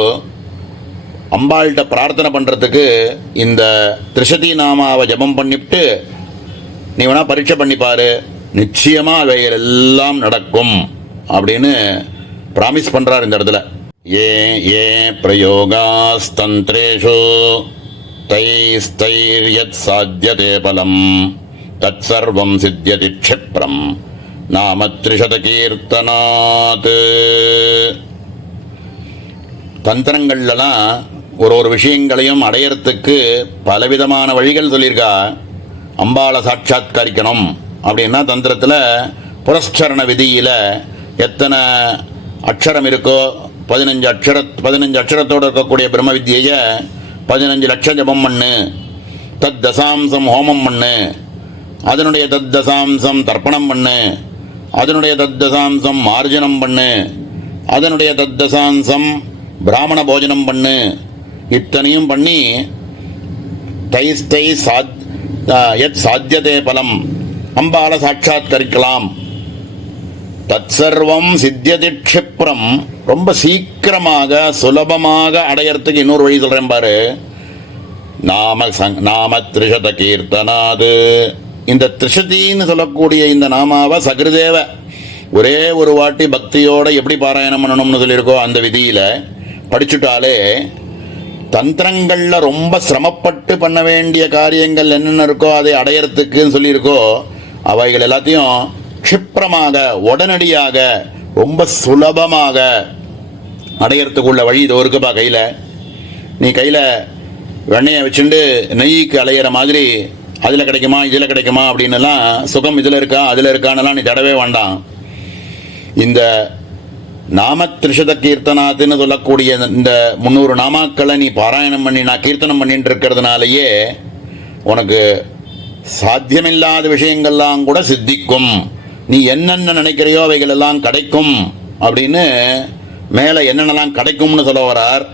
அம்பாள்கிட்ட பிரார்த்தனை பண்ணுறதுக்கு இந்த திரிஷதி நாமாவை ஜபம் பண்ணிவிட்டு நீ வேணா பரீட்சை பண்ணிப்பாரு, நிச்சயமாக அவைகள் எல்லாம் நடக்கும் அப்படின்னு ப்ராமிஸ் பண்ணுறார் இந்த இடத்துல. ஏ ஏ பிரயோகாஸ்தந்திரேஷு தைஸ்தைர்யத் சாத்யதே பலம் தத் சர்வம் சித்யதி க்ஷிப்ரம் நாம த்ரிஷத கீர்த்தனாத். தந்திரங்கள்லாம் ஒரு விஷயங்களையும் அடையறதுக்கு பலவிதமான வழிகள் சொல்லியிருக்கா. அம்பாளை சாட்சாத்கரிக்கணும் அப்படின்னா தந்திரத்தில் புரஸ்சரண விதியில் எத்தனை அக்ஷரம் இருக்கோ 15 அக்ஷரத்தோடு இருக்கக்கூடிய பிரம்ம வித்தியை 15 லட்சம் ஜபம் பண்ணு, தத் தசாம்சம் ஹோமம் பண்ணு, அதனுடைய தத் தசாம்சம் தர்ப்பணம் பண்ணு, அதனுடைய தத் தசாம்சம் மார்ஜனம் பண்ணு, அதனுடைய தத் தசாம்சம் பிராமண போஜனம் பண்ணு, இத்தனையும் பண்ணி தைஸ்தை யத் சாத்தியதே பலம் அம்பாளை சாட்சாத்கரிக்கலாம். தத் சர்வம் சித்தியதி க்ஷிப்ரம், ரொம்ப சீக்கிரமாக சுலபமாக அடையறதுக்கு இன்னொரு வழி சொல்கிறேன் பாரு. நாம த்ரிஷத கீர்த்தனாது, இந்த த்ரிஷதின்னு சொல்லக்கூடிய இந்த நாமாவை சகிருதேவ ஒரே ஒரு வாட்டி பக்தியோடு எப்படி பாராயணம் பண்ணணும்னு சொல்லியிருக்கோ அந்த விதியில் படிச்சுட்டாலே தந்திரங்களில் ரொம்ப சிரமப்பட்டு பண்ண வேண்டிய காரியங்கள் என்னென்ன இருக்கோ அதை அடையறதுக்குன்னு சொல்லியிருக்கோ அவைகள் எல்லாத்தையும் க்ஷிப்ரமாக உடனடியாக ரொம்ப சுலபமாக அடையறதுக்குள்ள வழி இதோ இருக்குப்பா கையில். நீ கையில் வெண்ணெயை வச்சுட்டு நெய்க்கு அலையிற மாதிரி அதில் கிடைக்குமா இதில் கிடைக்குமா அப்படின்னுலாம் சுகம் இதில் இருக்கா அதில் இருக்கான்னெல்லாம் நீ தடவே வேண்டாம். இந்த நாம த்ரிஷத கீர்த்தனாத்துன்னு சொல்லக்கூடிய இந்த 300 நாமாக்களை நீ பாராயணம் பண்ணி நான் கீர்த்தனம் பண்ணிட்டு இருக்கிறதுனாலேயே உனக்கு சாத்தியமில்லாத விஷயங்கள்லாம் கூட சித்திக்கும், நீ என்னென்ன நினைக்கிறையோ அவைகள் எல்லாம் கிடைக்கும் அப்படின்னு மேலே என்னென்னலாம் கிடைக்கும்னு சொல்ல வரார்.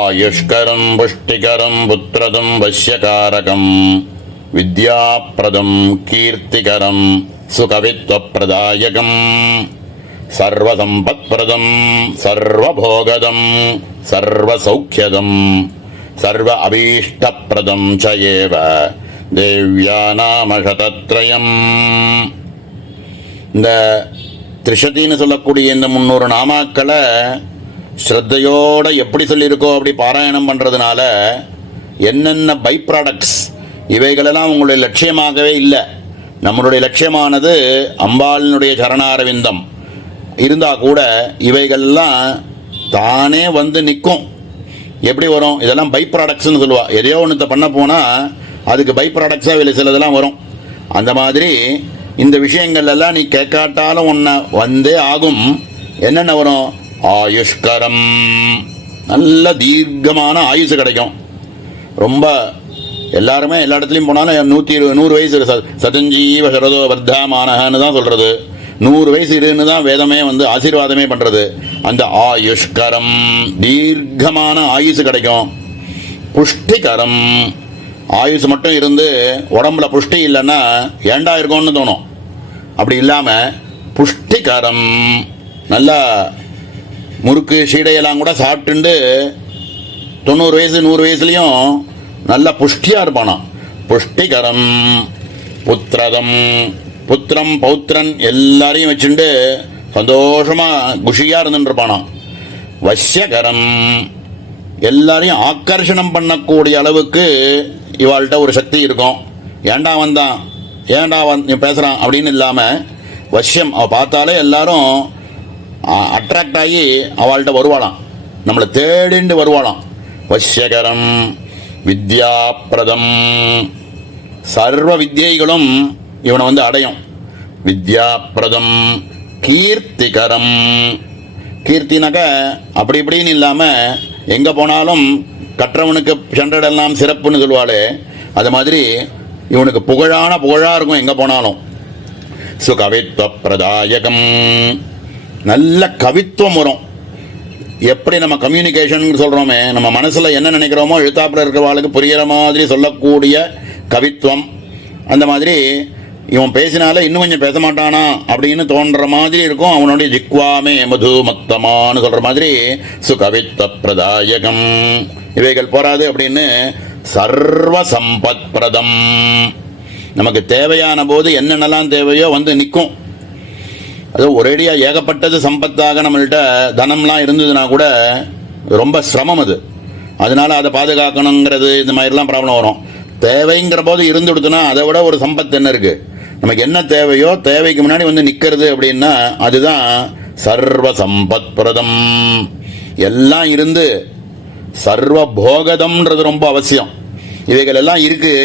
ஆயுஷ்கரம் புஷ்டிகரம் புத்திரதம் வசியகாரகம் வித்யாப்பிரதம் கீர்த்திகரம் சுகவித்வப்பிரதாயகம் சர்வசம்பத்பிரதம் சர்வபோகதம் சர்வசௌக்கியதம் சர்வ அபீஷ்டப்பிரதம் ச ஏவ தேவ்யாநாமசதத்ரயம். இந்த த்ரிஷதின்னு சொல்லக்கூடிய இந்த 300 நாமாக்களை ஸ்ரத்தையோடு எப்படி சொல்லியிருக்கோ அப்படி பாராயணம் பண்ணுறதுனால என்னென்ன பை ப்ராடக்ட்ஸ் இவைகளெல்லாம் உங்களுடைய லட்சியமாகவே இல்லை. நம்மளுடைய லட்சியமானது அம்பாளினுடைய சரணாரவிந்தம் இருந்தால் கூட இவைகள்லாம் தானே வந்து நிற்கும். எப்படி வரும்? இதெல்லாம் பை ப்ராடக்ட்ஸ்னு சொல்லுவா. எதையோ ஒன்று பண்ண போனால் அதுக்கு பை ப்ராடக்ட்ஸாக சிலதெல்லாம் வரும். அந்த மாதிரி இந்த விஷயங்கள் எல்லாம் நீ கேட்காட்டாலும் ஒன்று வந்தே ஆகும். என்னென்ன வரும்? ஆயுஷ்கரம், நல்ல தீர்க்கமான ஆயுசு கிடைக்கும். ரொம்ப எல்லாருமே எல்லா இடத்துலையும் போனாலும் 100 வயசு சதஞ்சீவ சரதோ வர்த்தமானன்னு தான் சொல்கிறது. 100 வயசு இருன்னு தான் வேதமே வந்து ஆசீர்வாதமே பண்ணுறது. அந்த ஆயுஷ்கரம், தீர்க்கமான ஆயுசு கிடைக்கும். புஷ்டிகரம், ஆயுசு மட்டும் இருந்து உடம்புல புஷ்டி இல்லைன்னா ஏண்டா இருக்கும்னு தோணும். அப்படி இல்லாமல் புஷ்டிகரம், நல்லா முறுக்கு சீடையெல்லாம் கூட சாப்பிட்டுண்டு 90 வயசு 100 வயசுலேயும் நல்லா புஷ்டியாக இருப்பானாம். புஷ்டிகரம் புத்திரதம், புத்திரம் பௌத்திரன் எல்லாரையும் வச்சுட்டு சந்தோஷமாக குஷியாக இருந்துருப்பானாம். வசியகரம், எல்லாரையும் ஆக்கர்ஷணம் பண்ணக்கூடிய அளவுக்கு இவாள்கிட்ட ஒரு சக்தி இருக்கும். ஏண்டா வந்தான், ஏண்டா பேசுகிறான் அப்படின்னு இல்லாமல் வசியம், அவள் பார்த்தாலே எல்லாரும் அட்ராக்ட் ஆகி அவள்கிட்ட வருவாளாம், நம்மளை தேடிண்டு வருவாளாம். வசியகரம் வித்யாப்பிரதம், சர்வ வித்யைகளும் இவனை அடையும். வித்யாப்பிரதம் கீர்த்திகரம், கீர்த்தினாக்க அப்படி இப்படின்னு இல்லாமல் எங்கே போனாலும் கற்றவனுக்கு சென்றடெல்லாம் சிறப்புன்னு சொல்லுவாள். அது மாதிரி இவனுக்கு புகழாக இருக்கும் எங்கே போனாலும். சுகவித்வ பிரதாயகம், நல்ல கவித்துவம் வரும். எப்படி நம்ம கம்யூனிகேஷன் சொல்கிறோமே, நம்ம மனசில் என்ன நினைக்கிறோமோ எழுத்தாப்பில் இருக்கிறவாளுக்கு புரிகிற மாதிரி சொல்லக்கூடிய கவித்துவம். அந்த மாதிரி இவன் பேசினால இன்னும் கொஞ்சம் பேச மாட்டானா அப்படின்னு தோன்ற மாதிரி இருக்கும். அவனுடைய ஜிக்வாமே மது மத்தமானு சொல்கிற மாதிரி சுகவித்வ பிரதாயகம். இவைகள் போராது அப்படின்னு சர்வ சம்பத் பிரதம், நமக்கு தேவையான போது என்னென்னலாம் தேவையோ நிற்கும். அது ஒரேடியாக ஏகப்பட்டது சம்பத்தாக நம்மள்கிட்ட தனம்லாம் இருந்ததுன்னா கூட ரொம்ப சிரமம் அது. அதனால் அதை பாதுகாக்கணுங்கிறது இந்த மாதிரிலாம் ப்ராப்ளம் வரும். தேவைங்கிற போது இருந்து கொடுத்தனா அதை விட ஒரு சம்பத் என்ன இருக்குது? நமக்கு என்ன தேவையோ தேவைக்கு முன்னாடி நிற்கிறது அப்படின்னா அதுதான் சர்வ சம்பத் பிரதம். எல்லாம் இருந்து சர்வ போகதம்ன்றது ரொம்ப அவசியம். இவைகள் எல்லாம் இருக்குது,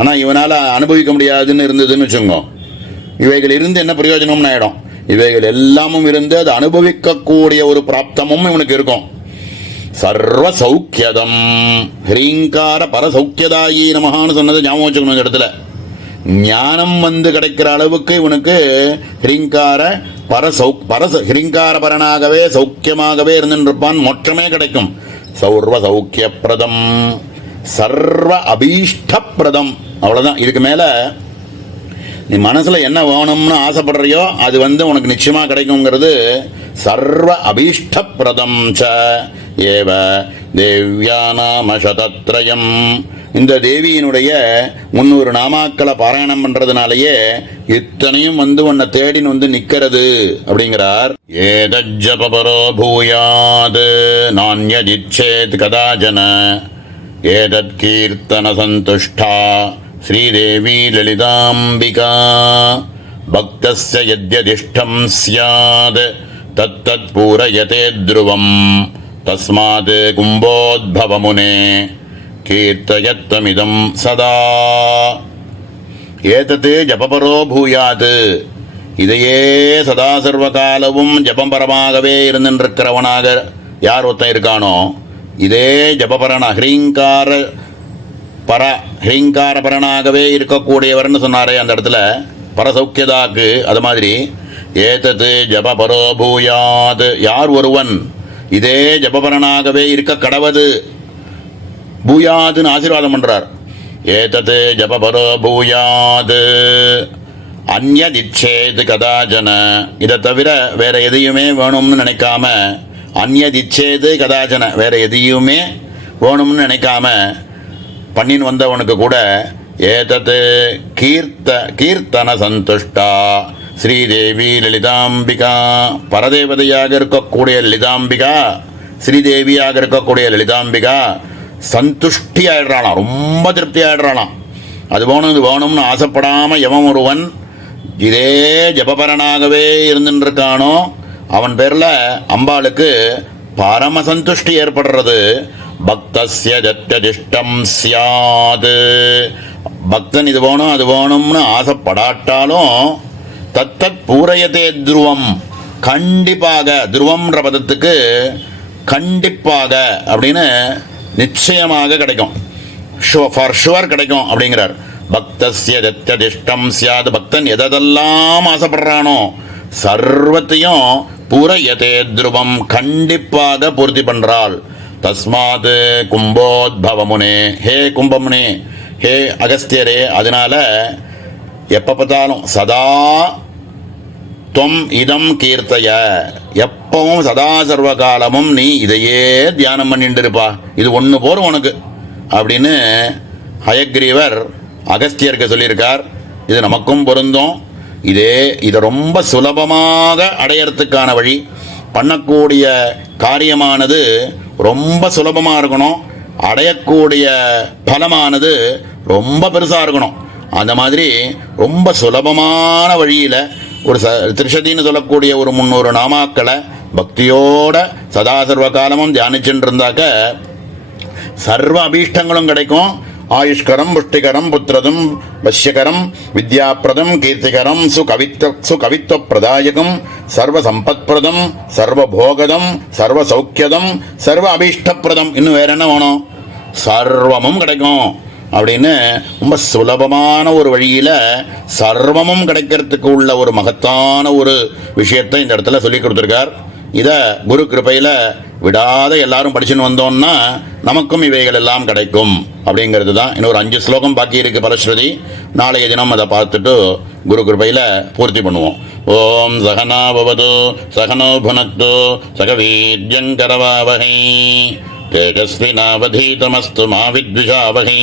ஆனால் இவனால் அனுபவிக்க முடியாதுன்னு இருந்ததுன்னு வச்சுக்கோங்க. இவைகள் இருந்து என்ன பிரயோஜனம்னு ஆகிடும். இவைகள் எல்லாமும் இருந்து அது அனுபவிக்கக்கூடிய ஒரு பிராப்தமும் இவனுக்கு இருக்கும். சர்வ சௌக்கியதம், ஹ்ரீங்கார பரசௌக்கியதாயி நமகான்னு சொன்னது ஞாபகம் வச்சுக்கணும். இந்த இடத்துல ஞானம் கிடைக்கிற அளவுக்கு இவனுக்கு ஹ்ரீங்கார ஹ்ரீங்கார பரனாகவே சௌக்கியமாகவே இருந்துருப்பான். மோட்சமே கிடைக்கும். சர்வ சௌக்கியப்பிரதம் சர்வ அபீஷ்டப்பிரதம். அவ்வளோதான். இதுக்கு மேலே நீ மனசில் என்ன வேணும்னு ஆசைப்படுறியோ அது உனக்கு நிச்சயமாக கிடைக்குங்கிறது சர்வ அபீஷ்டப்பிரதம் ச ஏவ தேவ்யாநாமசதத்ரயம். இந்த தேவியினுடைய 300 நாமாக்களை பாராயணம் பண்ணுறதுனாலேயே இத்தனையும் உன்னை தேடின்னு நிற்கிறது அப்படிங்கிறார். ஏதஜ்ஜபரோ பூயாத் நான்யதிச்சேத் கதாஜன ஏதத் கீர்த்தன சந்துஷ்டா ஸ்ரீதேவி லலிதாம்பிகா பக்தஸ்ய யத்யதிஷ்டம் ஸ்யாத் தத்தத் பூரயதே த்ருவம் தஸ்மாத் கும்போத்பவமுனே கீர்த்தயத்வமிதம் சதா. ஏதத்து ஜபபரோ பூயாத், இதையே சதா சர்வகாலவும் ஜபம்பரமாகவே இருந்துருக்கிறவனாக யார் ஒருத்தன் இருக்கானோ, இதே ஜபபரன ஹ்ரீங்காரபரனாகவே இருக்கக்கூடியவர்னு சொன்னாரே அந்த இடத்துல பரசௌக்கியதாக்கு. அது மாதிரி ஏதத்து ஜபபரோ பூயாத், யார் ஒருவன் இதே ஜபபரனாகவே இருக்க கடவது, பூயாதுன்னு ஆசீர்வாதம் பண்றார். ஏதத்து ஜபபரோ பூயாத் அந்யதிச்சேது கதாஜன, இதை தவிர வேற எதையுமே வேணும்னு நினைக்காம, அந்யதிச்சேது கதாஜன வேற எதையுமே வேணும்னு நினைக்காம பண்ணின்னு வந்தவனுக்கு கூட ஏதத்து கீர்த்தன சந்துஷ்டா ஸ்ரீதேவி லலிதாம்பிகா, பரதேவதையாக இருக்கக்கூடிய லலிதாம்பிகா, ஸ்ரீதேவியாக இருக்கக்கூடிய லலிதாம்பிகா சந்துஷ்டி ஆயிடுறாளாம், ரொம்ப திருப்தி ஆயிடுறாளாம். அது வேணும் இது வேணும்னு ஆசைப்படாமல் எவன் ஒருவன் இதே ஜபபரனாகவே இருந்துருக்கானோ அவன் பேரில் அம்பாளுக்கு பரம சந்துஷ்டி ஏற்படுறது. பக்தஸ்ய ஜத்யதிஷ்டம் ஸ்யாத், பக்தன் இது வேணும் அது வேணும்னு ஆசைப்படாட்டாலும் தத்தத் பூரயதே துருவம், கண்டிப்பாக, துருவம்ன்ற பதத்துக்கு கண்டிப்பாக அப்படின்னு நிச்சயமாக கிடைக்கும், ஃபார் ஷுவர் கிடைக்கும் அப்படிங்கிறார். பக்தஸ்ய ஜத்யதிஷ்டம் ஸ்யாத், பக்தன் எதெல்லாம் ஆசைப்படுறானோ சர்வத்தையும் பூரயதே துருவம் கண்டிப்பாக பூர்த்தி பண்றாள். தஸ்மாத் கும்போத்பவமுனே, ஹே கும்பமுனே, ஹே அகஸ்தியரே, அதனால எப்போ பார்த்தாலும் சதா துவம் இதம் கீர்த்தய, எப்பவும் சதா சர்வ காலமும் நீ இதையே தியானம் பண்ணிட்டு இருப்பா, இது ஒன்று போரும் உனக்கு அப்படின்னு ஹயக்ரீவர் அகஸ்தியருக்கு சொல்லியிருக்கார். இது நமக்கும் பொருந்தும். இதை ரொம்ப சுலபமாக அடையறதுக்கான வழி, பண்ணக்கூடிய காரியமானது ரொம்ப சுலபமாக இருக்கணும், அடையக்கூடிய பலமானது ரொம்ப பெருசாக இருக்கணும். அந்த மாதிரி ரொம்ப சுலபமான வழியில் ஒரு திரிஷதின்னு சொல்லக்கூடிய ஒரு 300 நாமாக்களை பக்தியோட சதா சர்வ காலமும் தியானிச்சுட்டு இருந்தாக்க சர்வ அபீஷ்டங்களும் கிடைக்கும். ஆயுஷ்கரம், புஷ்டிகரம், புத்திரதம், வஷ்யகரம், வித்யாப்பிரதம், கீர்த்திகரம், சுகவித்வ பிரதாயகம், சர்வ சம்பத்பிரதம், சர்வ போகதம், சர்வ சௌக்கியதம், சர்வ அபீஷ்டப்பிரதம், இன்னும் வேற என்ன வேணும், சர்வமும் கிடைக்கும் அப்படின்னு ரொம்ப சுலபமான ஒரு வழியில் சர்வமும் கிடைக்கிறதுக்கு உள்ள ஒரு மகத்தான ஒரு விஷயத்தை இந்த இடத்துல சொல்லி கொடுத்துருக்கார். இதை குரு கிருபையில் விடாத எல்லாரும் படிச்சுன்னு வந்தோம்னா நமக்கும் இவைகள் எல்லாம் கிடைக்கும் அப்படிங்கிறது தான். இன்னொரு 5 ஸ்லோகம் பாக்கி இருக்கு பலஸ்ருதி. நாளைய தினம் அதை பார்த்துட்டு குரு கிருபையில் பூர்த்தி பண்ணுவோம். ஓம் சகனா பவது சகனோ புனக்து சகவீர்யங்கரவாவஹை தேஜஸ்வினாவதீதமஸ்து மா வித்விஷாவஹை.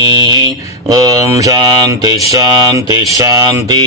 ஓம் சாந்தி சாந்தி சாந்தி.